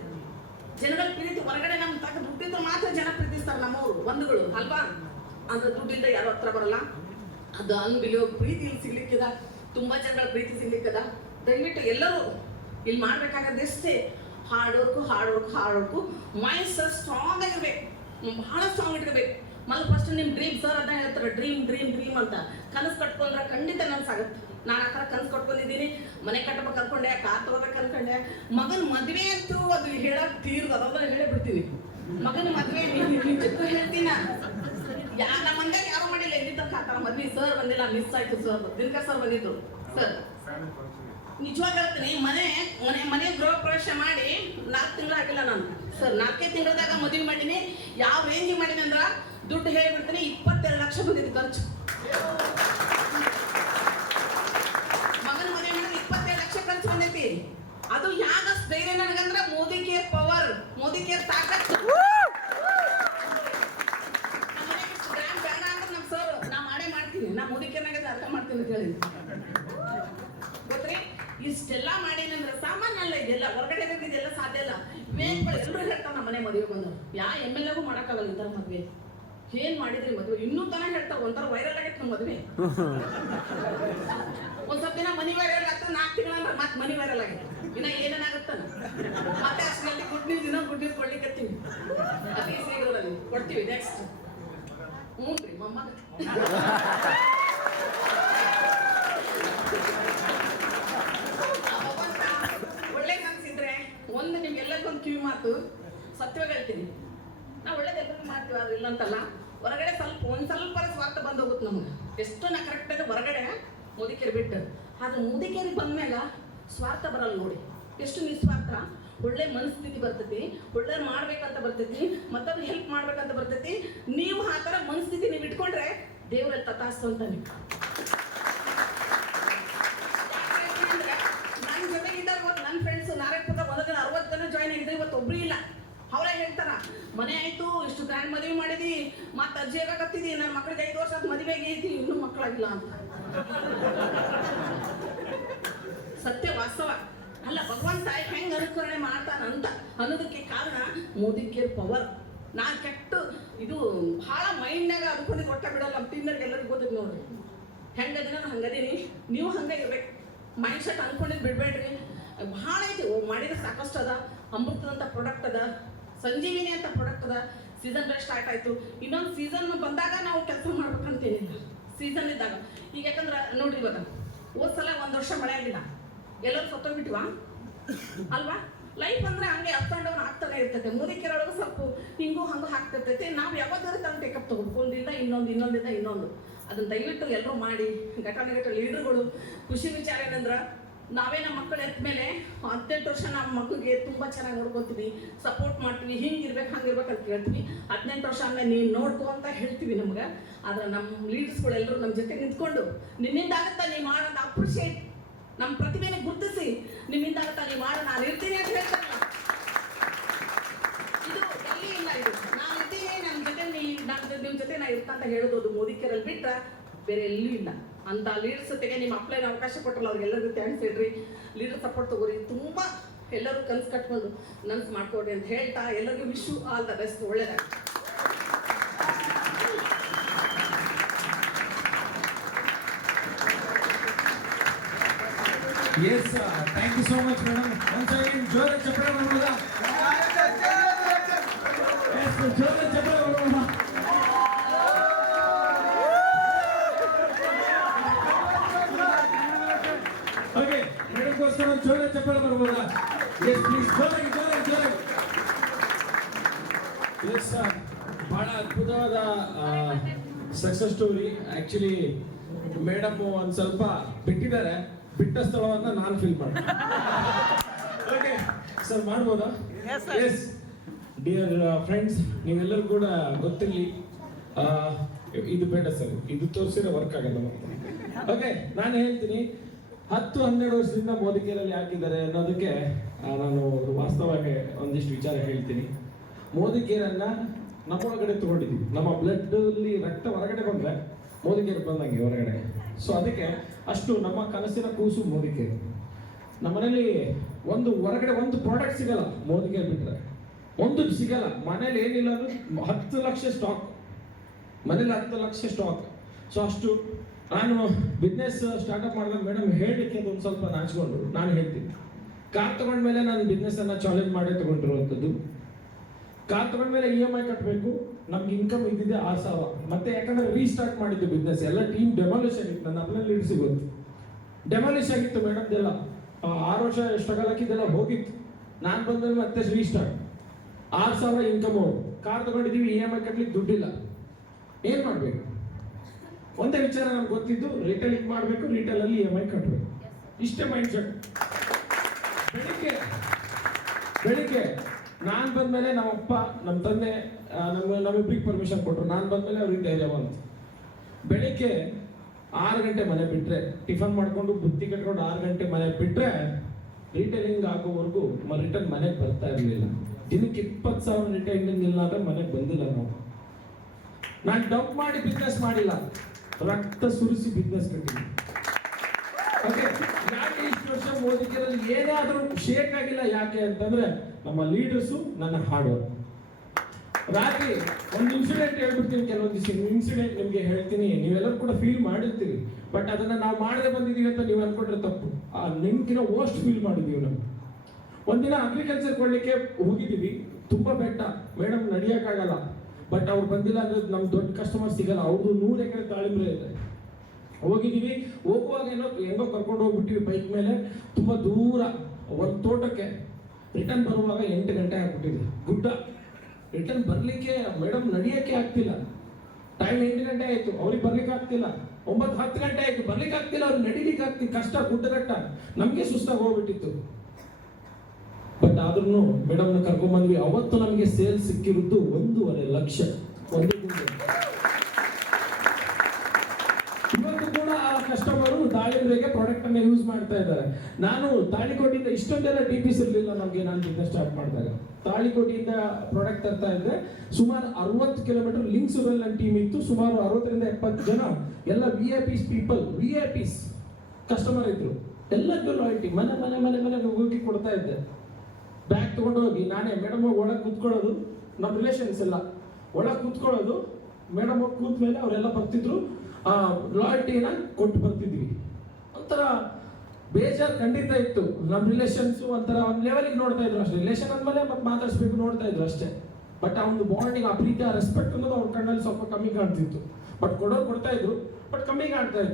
ಜನಗಳ ಪ್ರೀತಿ ಹೊರಗಡೆ ನಮ್ ತಕ್ಕ ದುಡ್ಡಿದ್ದು ಮಾತ್ರ ಜನ ಪ್ರೀತಿಸ್ತಾರೆ ನಮ್ಮವರು ಬಂಧುಗಳು ಅಲ್ವಾ? ಅಂದ್ರೆ ದುಡ್ಡಿಂದ ಯಾರು ಹತ್ರ ಬರಲ್ಲ. ಅದು ಅನ್ಬಿಲಿವಬಲ್. ಪ್ರೀತಿ ಇಲ್ಲಿ ಸಿಗ್ಲಿಕ್ಕಿದ, ತುಂಬಾ ಜನಗಳ ಪ್ರೀತಿ ಸಿಗ್ಲಿಕ್ಕದ. ದಯವಿಟ್ಟು ಎಲ್ಲರೂ ಇಲ್ಲಿ ಮಾಡ್ಬೇಕಾಗದಷ್ಟೇ hard work. Mind sir strong ಆಗಿರ್ಬೇಕು, ಬಹಳ ಸ್ಟ್ರಾಂಗ್ ಇಟ್ಕೋಬೇಕು. ಫಸ್ಟ್ ನಿಮ್ ಡ್ರೀಮ್ ಸರ್ ಅದ ಹೇಳ್ತಾರೆ, ಡ್ರೀಮ್ ಅಂತ. ಕನಸು ಕಟ್ಕೊಂಡ್ರೆ ಖಂಡಿತ ನನ್ಸಾಗತ್ತೆ. ನಾನು ಆ ಥರ ಕನಸು ಕಟ್ಕೊಂಡಿದ್ದೀನಿ. ಮನೆ ಕಟ್ಟಬೇಕು ಅನ್ಕೊಂಡೆ, ಕಾರ್ ತಗೋಬೇಕು ಅನ್ಕೊಂಡೆ. ಮಗನ ಮದ್ವೆ ಅಂತೂ ಅದು ಹೇಳಕ್ ತೀರ್ದು ಅದೆಲ್ಲ ಹೇಳೇ ಬಿಡ್ತೀವಿ. ಮಗನ ಮದ್ವೆ ನಿಜಕ್ಕೂ ಹೇಳ್ತೀನ. ನಮ್ಮ ಮಂದಾಗ ಯಾರು ಮಾಡಿಲ್ಲ ಎಲ್ಲಿ ಆ ಥರ ಮದ್ವೆ. ಸರ್ ಬಂದಿಲ್ಲ, ಮಿಸ್ ಆಯ್ತು. ಸರ್ ದಿನಕರ್ ಸರ್ ಬಂದಿದ್ರು. ಸರ್ ನಿಜವಾಗ ಹೇಳ್ತೀನಿ, ಮನೆ ಗೃಹ ಪ್ರವೇಶ ಮಾಡಿ 4 ತಿಂಗಳು ಆಗಿಲ್ಲ ನಾನು. ಸರ್ 4ನೇ ತಿಂಗಳದಾಗ ಮದುವೆ ಮಾಡೀನಿ. ಯಾವ ರೇಂಜಿಗೆ ಮಾಡೀನಿ ಅಂದ್ರ ದುಡ್ಡು ಹೇಳಿಬಿಡ್ತೀನಿ, 22 ಲಕ್ಷ ಬಂದಿದ್ದು ಖರ್ಚು. ಮಗನ ಮದುವೆ ಮಾಡಿದ್ರೆ 22 ಲಕ್ಷ ಖರ್ಚು ಬಂದೈತಿ. ಅದು ಯಾಗ ಧೈರ್ಯ ನನಗಂದ್ರ ಮೋದಿ ಕೇರ್ ಪವರ್, ಮೋದಿ ಕೇರ್ ತಾಕತ್ತು. ಬೇಡ ಅಂದ್ರೆ ನಮ್ ಸರ್ ನಾ ಮಾಡ್ತೀನಿ, ನಾ ಮೋದಿ ಕೇರ್ನಾಗ ಅರ್ಥ ಮಾಡ್ತೀನಿ ಅಂತ ಹೇಳಿ ಗೊತ್ತ್ರಿ. ಇಷ್ಟೆಲ್ಲ ಮಾಡೇನಂದ್ರೆ ಸಾಮಾನ್ಯ ಅಲ್ಲ. ಇದೆಲ್ಲ ಹೊರಗಡೆ ಇದೆಲ್ಲ ಸಾಧ್ಯ ಇಲ್ಲ. ಎಲ್ಲರೂ ಹೇಳ್ತಾವ ನಮ್ಮ ಮನೆ ಮದುವೆ ಬಂದು MLAಗೂ ಮಾಡಕ್ಕಾಗಲ್ಲ ಈ ತರ ಮದ್ವೆ. ಏನ್ ಮಾಡಿದ್ರಿ ಮದ್ವೆ? ಇನ್ನೂ ತನ ಹೇಳ್ತಾವ. ಒಂಥರ ವೈರಲ್ ಆಗೈತೆ ನಮ್ಮ ಮದ್ವೆ. ಒಂದ್ ಸ್ವಲ್ಪ ದಿನ ಮನಿ ವೈರಲ್ ಆಗ್ತದೆ, 4 ತಿಂಗಳ ಮತ್ತೆ ಮನಿ ವೈರಲ್ ಆಗೈತೆ. ಇನ್ನ ಏನೇನಾಗುತ್ತ ಮತ್ತೆ ಅಷ್ಟರಲ್ಲಿ ಗುಡ್ ನ್ಯೂಸ್ ಕೊಡ್ಲಿಕ್ಕತ್ತೀವಿ. ಅದೇ ಸೇರೋರಲ್ಲಿ ಕೊಡ್ತೀವಿ. ನೆಕ್ಸ್ಟ್ ಹ್ಞೂನ್ರಿ ಮೊಮ್ಮಗ ಒಂದು ನಿಮ್ಗೆಲ್ಲಕ್ಕೊಂದು ಕಿವಿ ಮಾತು ಸತ್ಯವಾಗಿ ಹೇಳ್ತೀನಿ. ನಾವು ಒಳ್ಳೇದು ಎಲ್ಲರೂ ಮಾಡ್ತೀವಿ, ಅದು ಇಲ್ಲ ಅಂತಲ್ಲ. ಹೊರಗಡೆ ಒಂದು ಸ್ವಲ್ಪ ಸ್ವಾರ್ಥ ಬಂದು ಹೋಗುತ್ತೆ ನಮ್ಗೆ. ಎಷ್ಟು ನಾ ಕರೆಕ್ಟಾಗಿ ಹೊರಗಡೆ ಮೋದಿಕೇರಿ ಬಿಟ್ಟು, ಆದ್ರೆ ಮೋದಿಕೇರಿ ಬಂದ್ಮೇಲೆ ಸ್ವಾರ್ಥ ಬರಲ್ಲ ನೋಡಿ. ಎಷ್ಟು ನಿಸ್ವಾರ್ಥ. ಒಳ್ಳೆ ಮನಸ್ಥಿತಿ ಬರ್ತೈತಿ, ಒಳ್ಳೆ ಮಾಡ್ಬೇಕಂತ ಬರ್ತೈತಿ, ಮತ್ತವ್ರು ಹೆಲ್ಪ್ ಮಾಡ್ಬೇಕಂತ ಬರ್ತೈತಿ. ನೀವು ಆ ಥರ ಮನಸ್ಥಿತಿ ನೀವು ಇಟ್ಕೊಂಡ್ರೆ ದೇವರಲ್ಲಿ ತಥಾಸ್ತು ಅಂತ ನೀವು. ನನ್ನ ಜೊತೆಗಿದ್ದಾರೆ ನನ್ನ ಫ್ರೆಂಡ್ಸ್ ನಾರಾಯಣಪುರ 60 ಜನ ಜಾಯ್ನ್ ಆಗಿದ್ರು. ಇವತ್ತು ಒಬ್ರು ಇಲ್ಲ. ಅವರೇ ಹೇಳ್ತಾರ, ಮನೆ ಆಯ್ತು, ಇಷ್ಟು ಗ್ರ್ಯಾಂಡ್ ಮದುವೆ ಮಾಡಿದಿ, ಮತ್ತೆ ಅಜ್ಜಿ ಆಗತ್ತಿದಿ, ನನ್ನ ಮಕ್ಕಳಿಗೆ 5 ವರ್ಷ ಮದುವೆಗೆ ಐತಿ, ಇನ್ನೂ ಮಕ್ಕಳಾಗಿಲ್ಲ ಅಂತ. ಸತ್ಯ ವಾಸ್ತವ ಅಲ್ಲ. ಭಗವಂತ ಹೆಂಗ್ ಅನುಕರಣೆ ಮಾಡ್ತಾನಂತ ಅನ್ನೋದಕ್ಕೆ ಕಾರಣ ಮೋದಿ ಕೇರ್ ಪವರ್. ನಾ ಕೆಟ್ಟು ಇದು ಬಹಳ ಮೈಂಡ್ನಾಗ ಅನ್ಕೊಂಡಿದ್ದು ಒಟ್ಟ ಬಿಡಲ್ಲ. ನಮ್ಮ ಟೀಮ್ನವ್ರಿಗೆ ಎಲ್ಲರಿಗೂ ಗೊತ್ತಿದ್ ನೋಡ್ರಿ. ಹೆಂಗದಿನ ನಾನು ಹಂಗದೀನಿ, ನೀವು ಹಂಗೆ ಇರ್ಬೇಕು. ಮೈಂಡ್ ಸೆಟ್ ಅನ್ಕೊಂಡಿದ್ದು ಬಿಡ್ಬೇಡ್ರಿ. ಭಾಳ ಐತಿ ಮಾಡಿದ್ರೆ ಸಾಕಷ್ಟು ಅದ. ಅಮೃತದಂಥ ಪ್ರಾಡಕ್ಟ್ ಅದ, ಸಂಜೀವಿನಿ ಅಂತ ಪ್ರಾಡಕ್ಟ್ ಅದ. ಸೀಸನ್ ಬೇರೆ ಸ್ಟಾರ್ಟ್ ಆಯ್ತು. ಇನ್ನೊಂದು ಸೀಸನ್ ಬಂದಾಗ ನಾವು ಕೆಲಸ ಮಾಡ್ಬೇಕಂತೇನಿಲ್ಲ. ಸೀಸನ್ ಇದ್ದಾಗ ಈಗ ಯಾಕಂದ್ರೆ ನೋಡ್ರಿ, ಇವಾಗ ಹೋದ ಸಲ 1 ವರ್ಷ ಮಳೆ ಆಗಿಲ್ಲ, ಎಲ್ಲರೂ ಸತ್ತೋಗ್ಬಿಟ್ವ ಅಲ್ವಾ? ಲೈಫ್ ಅಂದ್ರೆ ಹಂಗೆ ಅಪ್ ಆ್ಯಂಡ್ ಡೌನ್ ಆಗ್ತಾನೆ ಇರ್ತೈತೆ. ಮುದಿಕೆರೊಳಗೆ ಸ್ವಲ್ಪ ಹಿಂಗೂ ಹಂಗೂ ಹಾಕ್ತಿರ್ತೈತೆ. ನಾವು ಯಾವಾಗಾದ್ರೂ ತಂದು ಟೇಕಪ್ ತಗೋಬೇಕು. ಒಂದಿಂದ ಇನ್ನೊಂದು. ಅದನ್ನ ದಯವಿಟ್ಟು ಎಲ್ಲರೂ ಮಾಡಿ. ಘಟನೆಘಟ ಲೀಡರ್ಗಳು ಖುಷಿ ವಿಚಾರ ಏನಂದ್ರೆ, ನಾವೇ ನಮ್ಮ ಮಕ್ಕಳು ಎತ್ತ ಮೇಲೆ 18 ವರ್ಷ ನಮ್ಮ ಮಗುಗೆ ತುಂಬ ಚೆನ್ನಾಗಿ ನೋಡ್ಕೊತೀವಿ, ಸಪೋರ್ಟ್ ಮಾಡ್ತೀವಿ, ಹಿಂಗಿರ್ಬೇಕು ಹಂಗಿರ್ಬೇಕು ಅಂತ ಹೇಳ್ತೀವಿ. 18 ವರ್ಷ ಆದ್ಮೇಲೆ ನೀನು ನೋಡ್ಕೊ ಅಂತ ಹೇಳ್ತೀವಿ ನಮ್ಗೆ. ಆದ್ರೆ ನಮ್ಮ ಲೀಡರ್ಸ್ಗಳು ಎಲ್ಲರೂ ನಮ್ಮ ಜೊತೆ ನಿಂತ್ಕೊಂಡು ನಿಮ್ಮಿಂದ ಆಗುತ್ತಾ ನೀವು ಮಾಡೋದು ಅಪ್ರಿಷಿಯೇಟ್, ನಮ್ಮ ಪ್ರತಿಭೆನ ಗುರುತಿಸಿ ನಿಮ್ಮಿಂದ ಆಗುತ್ತಾ ನೀವು ಮಾಡೋ ನಾನು ಇರ್ತೀನಿ ಅಂತ ಹೇಳ್ತಾರೆ. ಇದು ಎಲ್ಲಿ ಇಲ್ಲ. ಇದು ನಾನು ಇರ್ತೀನಿ, ನಿಮ್ಮ ಜೊತೆ ನಾ ಇರ್ತಾ ಅಂತ ಹೇಳೋದು ಅದು ಮೋದಿಕೆರಲ್ಲಿ ಬಿಟ್ರೆ ಬೇರೆ ಎಲ್ಲೂ ಇಲ್ಲ. ಅಂತ ಲೀಡರ್ಸ್ ಜೊತೆಗೆ ನಿಮ್ಮ ಅಪ್ಲೈನ ಅವಕಾಶ ಕೊಟ್ಟಲ್ಲ ಅವ್ರಿಗೆಲ್ಲರಿಗೂ ಥ್ಯಾಂಕ್ಸ್ ಹೇಳ್ರಿ. ಲೀಡರ್ ಸಪೋರ್ಟ್ ತಗೋರಿ. ಎಲ್ಲರೂ ಕನಸು ಕಟ್ಕೊಂಡು ನನಸು ಮಾಡ್ಕೊಡ್ರಿ ಅಂತ ಹೇಳ್ತಾ ಎಲ್ಲರಿಗೂ ವಿಶ್ ಆಲ್ ದ ಬೆಸ್ಟ್. ಒಳ್ಳೆಯದಾಗಿ. Yes, thank you so much, madam. Once again, ಜೋರ ಚಪ್ಪಾಳೆ ಮಾಡ್ಬೋದಾ? Yes, ಜೋರ ಚಪ್ಪಾಳೆ ಮಾಡ್ಬೋದಾ? Okay, madam ಗೋಸ್ಕರ ಜೋರ ಚಪ್ಪಾಳೆ ಮಾಡ್ಬೋದಾ? Yes, please, ಜೋರಾಗಿ. Yes, ಬಹಳ ಅದ್ಭುತವಾದ ಸಕ್ಸಸ್ ಸ್ಟೋರಿ. ಆಕ್ಚುಲಿ ಮೇಡಮ್ ಒಂದು ಸ್ವಲ್ಪ ಬಿಟ್ಟಿದ್ದಾರೆ, ಬಿಟ್ಟ ಸ್ಥಳವನ್ನ ನಾನು ಫಿಲ್ ಮಾಡಿ. ಓಕೆ ಸರ್, ಮಾಡ್ಬೋದಾ? ಎಸ್ ಡಿಯರ್ ಫ್ರೆಂಡ್ಸ್, ನೀವೆಲ್ಲರೂ ಕೂಡ ಗೊತ್ತಿರಲಿ, ಇದು ಬೇಡ ಸರ್, ಇದು ತೋರಿಸಿರೋ ವರ್ಕ್ ಆಗಲ್ಲ ಮತ್ತೆ. ಓಕೆ, ನಾನು ಹೇಳ್ತೀನಿ, 10-12 ವರ್ಷದಿಂದ ಮೋದಿ ಕೇರಲ್ಲಿ ಹಾಕಿದ್ದಾರೆ ಅನ್ನೋದಕ್ಕೆ ನಾನು ವಾಸ್ತವವಾಗಿ ಒಂದಿಷ್ಟು ವಿಚಾರ ಹೇಳ್ತೀನಿ. ಮೋದಿ ಕೇರನ್ನ ನಮ್ಮೊಳಗಡೆ ತಗೊಂಡಿದ್ದೀವಿ. ನಮ್ಮ ಬ್ಲಡ್ ಅಲ್ಲಿ ರಕ್ತ ಹೊರಗಡೆ ಬಂದ್ರೆ ಮೋದಿ ಕೇರ್ ಬಂದಂಗೆ ಹೊರಗಡೆ. ಸೊ ಅದಕ್ಕೆ ಅಷ್ಟು ನಮ್ಮ ಕನಸಿನ ಕೂಸು ಮೋದಿ ಕೇರ್. ನಮ್ಮನೇಲಿ ಹೊರಗಡೆ ಒಂದು ಪ್ರಾಡಕ್ಟ್ ಸಿಗಲ್ಲ, ಮೋದಿ ಕೇರ್ ಬಿಟ್ರೆ ಒಂದು ಸಿಗಲ್ಲ. ಮನೇಲಿ ಏನಿಲ್ಲ ಅಂದ್ರೆ 10 ಲಕ್ಷ ಸ್ಟಾಕ್, ಮನೇಲಿ 10 ಲಕ್ಷ ಸ್ಟಾಕ್. ಸೊ ಅಷ್ಟು ನಾನು ಬಿಸ್ನೆಸ್ ಸ್ಟಾರ್ಟ್ಅಪ್ ಮಾಡಿದಾಗ ಮೇಡಮ್ ಹೇಳಲಿಕ್ಕೆ ಒಂದು ಸ್ವಲ್ಪ ನಾಚಿಕೊಂಡು ನಾನು ಹೇಳ್ತೀನಿ. ಕಾರ್ ತಗೊಂಡ್ಮೇಲೆ ನಾನು ಬಿಸ್ನೆಸ್ ಅನ್ನ ಚಾಲೆಂಜ್ ಮಾಡೇ ತಗೊಂಡಿರುವಂಥದ್ದು. ಕಾರ್ ತಗೊಂಡ್ಮೇಲೆ EMI ಕಟ್ಟಬೇಕು, ನಮ್ಗೆ ಇನ್ಕಮ್ ಇದ್ದಿದೆ 6,000. ಮತ್ತೆ ಯಾಕಂದ್ರೆ ರೀಸ್ಟಾರ್ಟ್ ಮಾಡಿದ್ದು ಬಿಸ್ನೆಸ್, ಎಲ್ಲ ಟೀಮ್ ಡೆಮಾಲಿಷ್ ಆಗಿತ್ತು. ನನ್ನ ಅಪ್ಲೈ ಲೀಡ್ಸ್ ಗೊತ್ತು, ಡೆಮಾಲಿಷ್ ಆಗಿತ್ತು ಮೇಡಮ್. ಎಲ್ಲ 6 ವರ್ಷ ಸ್ಟ್ರಗಲ್ ಹಾಕಿದ್ದೆಲ್ಲ ಹೋಗಿತ್ತು. ನಾನು ಬಂದ್ರೆ ಮತ್ತೆ ರೀಸ್ಟಾರ್ಟ್, 6,000 ಇನ್ಕಮ್ ಹೋಗಿ ಕಾರ್ ತಗೊಂಡಿದ್ದೀವಿ, EMI ಕಟ್ಲಿಕ್ಕೆ ದುಡ್ಡಿಲ್ಲ. ಏನ್ ಮಾಡ್ಬೇಕು? ಒಂದೇ ವಿಚಾರ ನಮ್ಗೆ ಗೊತ್ತಿದ್ದು, ರಿಟೇಲ್ ಮಾಡಬೇಕು, ರಿಟೇಲ್ ಅಲ್ಲಿ EMI ಕಟ್ಟಬೇಕು, ಇಷ್ಟೇ ಮೈಂಡ್ ಸೆಟ್. ಬೆಳಿಗ್ಗೆ ನಾನು ಬಂದ್ಮೇಲೆ ನಮ್ಮಪ್ಪ ನಮ್ಮ ತಂದೆ ನಮ್ಮಿಬ್ಬರಿಗೆ ಪರ್ಮಿಷನ್ ಕೊಟ್ಟರು. ನಾನು ಬಂದ್ಮೇಲೆ ಅವ್ರಿಗೆ ಧೈರ್ಯ ಬಂತು. ಬೆಳಿಗ್ಗೆ 6 ಗಂಟೆ ಮನೆ ಬಿಟ್ರೆ, ಟಿಫನ್ ಮಾಡ್ಕೊಂಡು ಬುತ್ತಿ ಕಟ್ಕೊಂಡು 6 ಗಂಟೆ ಮನೆ ಬಿಟ್ರೆ ರಿಟೇಲಿಂಗ್ ಆಗೋವರೆಗೂ ರಿಟರ್ನ್ ಮನೆಗೆ ಬರ್ತಾ ಇರಲಿಲ್ಲ. ದಿನಕ್ಕೆ 20,000 ರಿಟೇಲಿಂಗ್ ಇಲ್ಲ ಅಂದ್ರೆ ಮನೆಗೆ ಬಂದಿಲ್ಲ ನಾವು. ನಾನು ಡಂಪ್ ಮಾಡಿ ಬಿಸ್ನೆಸ್ ಮಾಡಿಲ್ಲ, ರಕ್ತ ಸುರಿಸಿ ಬಿಸ್ನೆಸ್ ಕಟ್ಟಿದ್ದೀನಿ. ಓಕೆ, ಯಾಕೆ ಇಷ್ಟು ವರ್ಷ ಮೋದಿ ಕೇರಲ್ಲಿ ಏನೇ ಆದ್ರೂ ಶೇಕ್ ಆಗಿಲ್ಲ? ಯಾಕೆ ಅಂತಂದ್ರೆ ನಮ್ಮ ಲೀಡರ್ಸು, ನನ್ನ ಹಾರ್ಡ್ ವರ್ಕ್. ರಾತ್ರಿ ಒಂದು ಇನ್ಸಿಡೆಂಟ್ ಹೇಳ್ಬಿಡ್ತೀನಿ, ಕೆಲವೊಂದಿಷ್ಟು ಇನ್ಸಿಡೆಂಟ್ ನಿಮ್ಗೆ ಹೇಳ್ತೀನಿ, ನೀವೆಲ್ಲರೂ ಕೂಡ ಫೀಲ್ ಮಾಡಿರ್ತೀರಿ. ಬಟ್ ಅದನ್ನ ನಾವು ಮಾಡದೆ ಬಂದಿದೀವಿ ಅಂತ ನೀವು ಅನ್ಕೊಂಡ್ರೆ ತಪ್ಪು. ನಿಮ್ಗಿನ ವರ್ಸ್ಟ್ ಫೀಲ್ ಮಾಡಿದೀವಿ ನಾವು. ಒಂದಿನ ಅಗ್ರಿಕಲ್ಚರ್ ಕೊಡ್ಲಿಕ್ಕೆ ಹೋಗಿದ್ದೀವಿ, ತುಂಬಾ ಬೆಟ್ಟ, ಮೇಡಮ್ ನಡಿಯಕ್ಕಾಗಲ್ಲ. ಬಟ್ ಅವ್ರು ಬಂದಿಲ್ಲ ಅಂದ್ರೆ ನಮ್ ದೊಡ್ಡ ಕಸ್ಟಮರ್ ಸಿಗಲ್ಲ. ಅವ್ರದ್ದು 100 ಎಕರೆ ದಾಳಿಂಬೆ ಇದೆ. ಹೋಗಿದ್ದೀವಿ, ಹೋಗುವಾಗ ಹೆಂಗೋ ಕರ್ಕೊಂಡು ಹೋಗ್ಬಿಟ್ಟಿವಿ ಬೈಕ್ ಮೇಲೆ, ತುಂಬಾ ದೂರ ಒಂದು ತೋಟಕ್ಕೆ. ರಿಟರ್ನ್ ಬರುವಾಗ 8 ಗಂಟೆ ಆಗ್ಬಿಟ್ಟಿದೆ, ಗುಡ್ಡ. ರಿಟರ್ನ್ ಬರ್ಲಿಕ್ಕೆ ಮೇಡಮ್ ನಡಿಯಕ್ಕೆ ಆಗ್ತಿಲ್ಲ. ಟೈಮ್ 8 ಗಂಟೆ ಆಯ್ತು, ಅವ್ರಿಗೆ ಬರ್ಲಿಕ್ಕೆ ಆಗ್ತಿಲ್ಲ. 9-10 ಗಂಟೆ ಆಯ್ತು, ಬರ್ಲಿಕ್ಕೆ ಆಗ್ತಿಲ್ಲ. ಅವ್ರು ನಡಿಲಿಕ್ಕೆ ಆಗ್ತಿಲ್ಲ, ಕಷ್ಟ, ಗುಡ್ಡಗಟ್ಟ. ನಮ್ಗೆ ಸುಸ್ತಾಗಿ ಹೋಗ್ಬಿಟ್ಟಿತ್ತು. ಬಟ್ ಆದ್ರೂ ಮೇಡಮ್ನ ಕರ್ಕೊಂಡ್ ಬಂದ್ವಿ. ಅವತ್ತು ನಮಗೆ ಸೇಲ್ ಸಿಕ್ಕಿರುವುದು 1.5 ಲಕ್ಷ ಒಂದೇ ಗುಂಡು. ಇವತ್ತು ಕೂಡ ಆ ಕಸ್ಟಮರು ದಾಳಿಂಬೆಗೆ ಪ್ರಾಡಕ್ಟ್ ಅನ್ನ ಯೂಸ್ ಮಾಡ್ತಾ ಇದ್ದಾರೆ. ನಾನು ತಾಳಿಕೋಟಿಯಿಂದ ಇಷ್ಟೊಂದೆಲ್ಲ DPs ಇರಲಿಲ್ಲ ನಮಗೆ. ನಾನು ಬಿಸ್ನೆಸ್ ಸ್ಟಾರ್ಟ್ ಮಾಡಿದಾಗ ತಾಳಿಕೋಟಿಯಿಂದ ಪ್ರಾಡಕ್ಟ್ ತರ್ತಾ ಇದ್ದೆ. ಸುಮಾರು 60 ಕಿಲೋಮೀಟರ್ ಲಿಂಕ್ಸ್ ನನ್ನ ಟೀಮ್ ಇತ್ತು. ಸುಮಾರು 60-70 ಜನ ಎಲ್ಲ VIPs ಕಸ್ಟಮರ್ ಇದ್ರು. ಎಲ್ಲರಿಗೂ ಲಾಯಲ್ಟಿ. ಮನೆ ಹೋಗಿ ಕೊಡ್ತಾ ಇದ್ದೆ. ಬ್ಯಾಗ್ ತಗೊಂಡು ಹೋಗಿ ನಾನೇ, ಮೇಡಮ್ ಹೋಗಿ ಒಳಗೆ ಕೂತ್ಕೊಳ್ಳೋದು, ನಮ್ಮ ರಿಲೇಷನ್ಸ್ ಎಲ್ಲ ಒಳಗೆ ಕೂತ್ಕೊಳ್ಳೋದು. ಮೇಡಮ್ ಹೋಗಿ ಕೂತ ಮೇಲೆ ಅವರೆಲ್ಲ ಬರ್ತಿದ್ರು, ಲಾಯಲ್ಟಿನ ಕೊಟ್ಟು ಬರ್ತಿದ್ವಿ. ಒಂಥರ ಬೇಜಾರು ಖಂಡಿತ ಇತ್ತು. ನಮ್ಮ ರಿಲೇಷನ್ಸ್ ಒಂಥರ ಒಂದು ಲೆವೆಲಿಗೆ ನೋಡ್ತಾ ಇದ್ರು ಅಷ್ಟೇ. ರಿಲೇಷನ್ ಅಂದಮೇಲೆ ಮತ್ತೆ ಮಾತಾಡಿಸ್ಬೇಕು ನೋಡ್ತಾ ಇದ್ರು ಅಷ್ಟೇ. ಬಟ್ ಆ ಒಂದು ಬಾಂಡಿಂಗ್, ಆ ಪ್ರೀತಿ, ಆ ರೆಸ್ಪೆಕ್ಟ್ ಅನ್ನೋದು ಅವ್ರ ಕಣ್ಣಲ್ಲಿ ಸ್ವಲ್ಪ ಕಮ್ಮಿ ಕಾಣ್ತಿತ್ತು. ಬಟ್ ಕೊಡೋರು ಕೊಡ್ತಾ ಇದ್ರು, ಬಟ್ ಕಮ್ಮಿ ಕಾಣ್ತಾ ಇತ್ತು.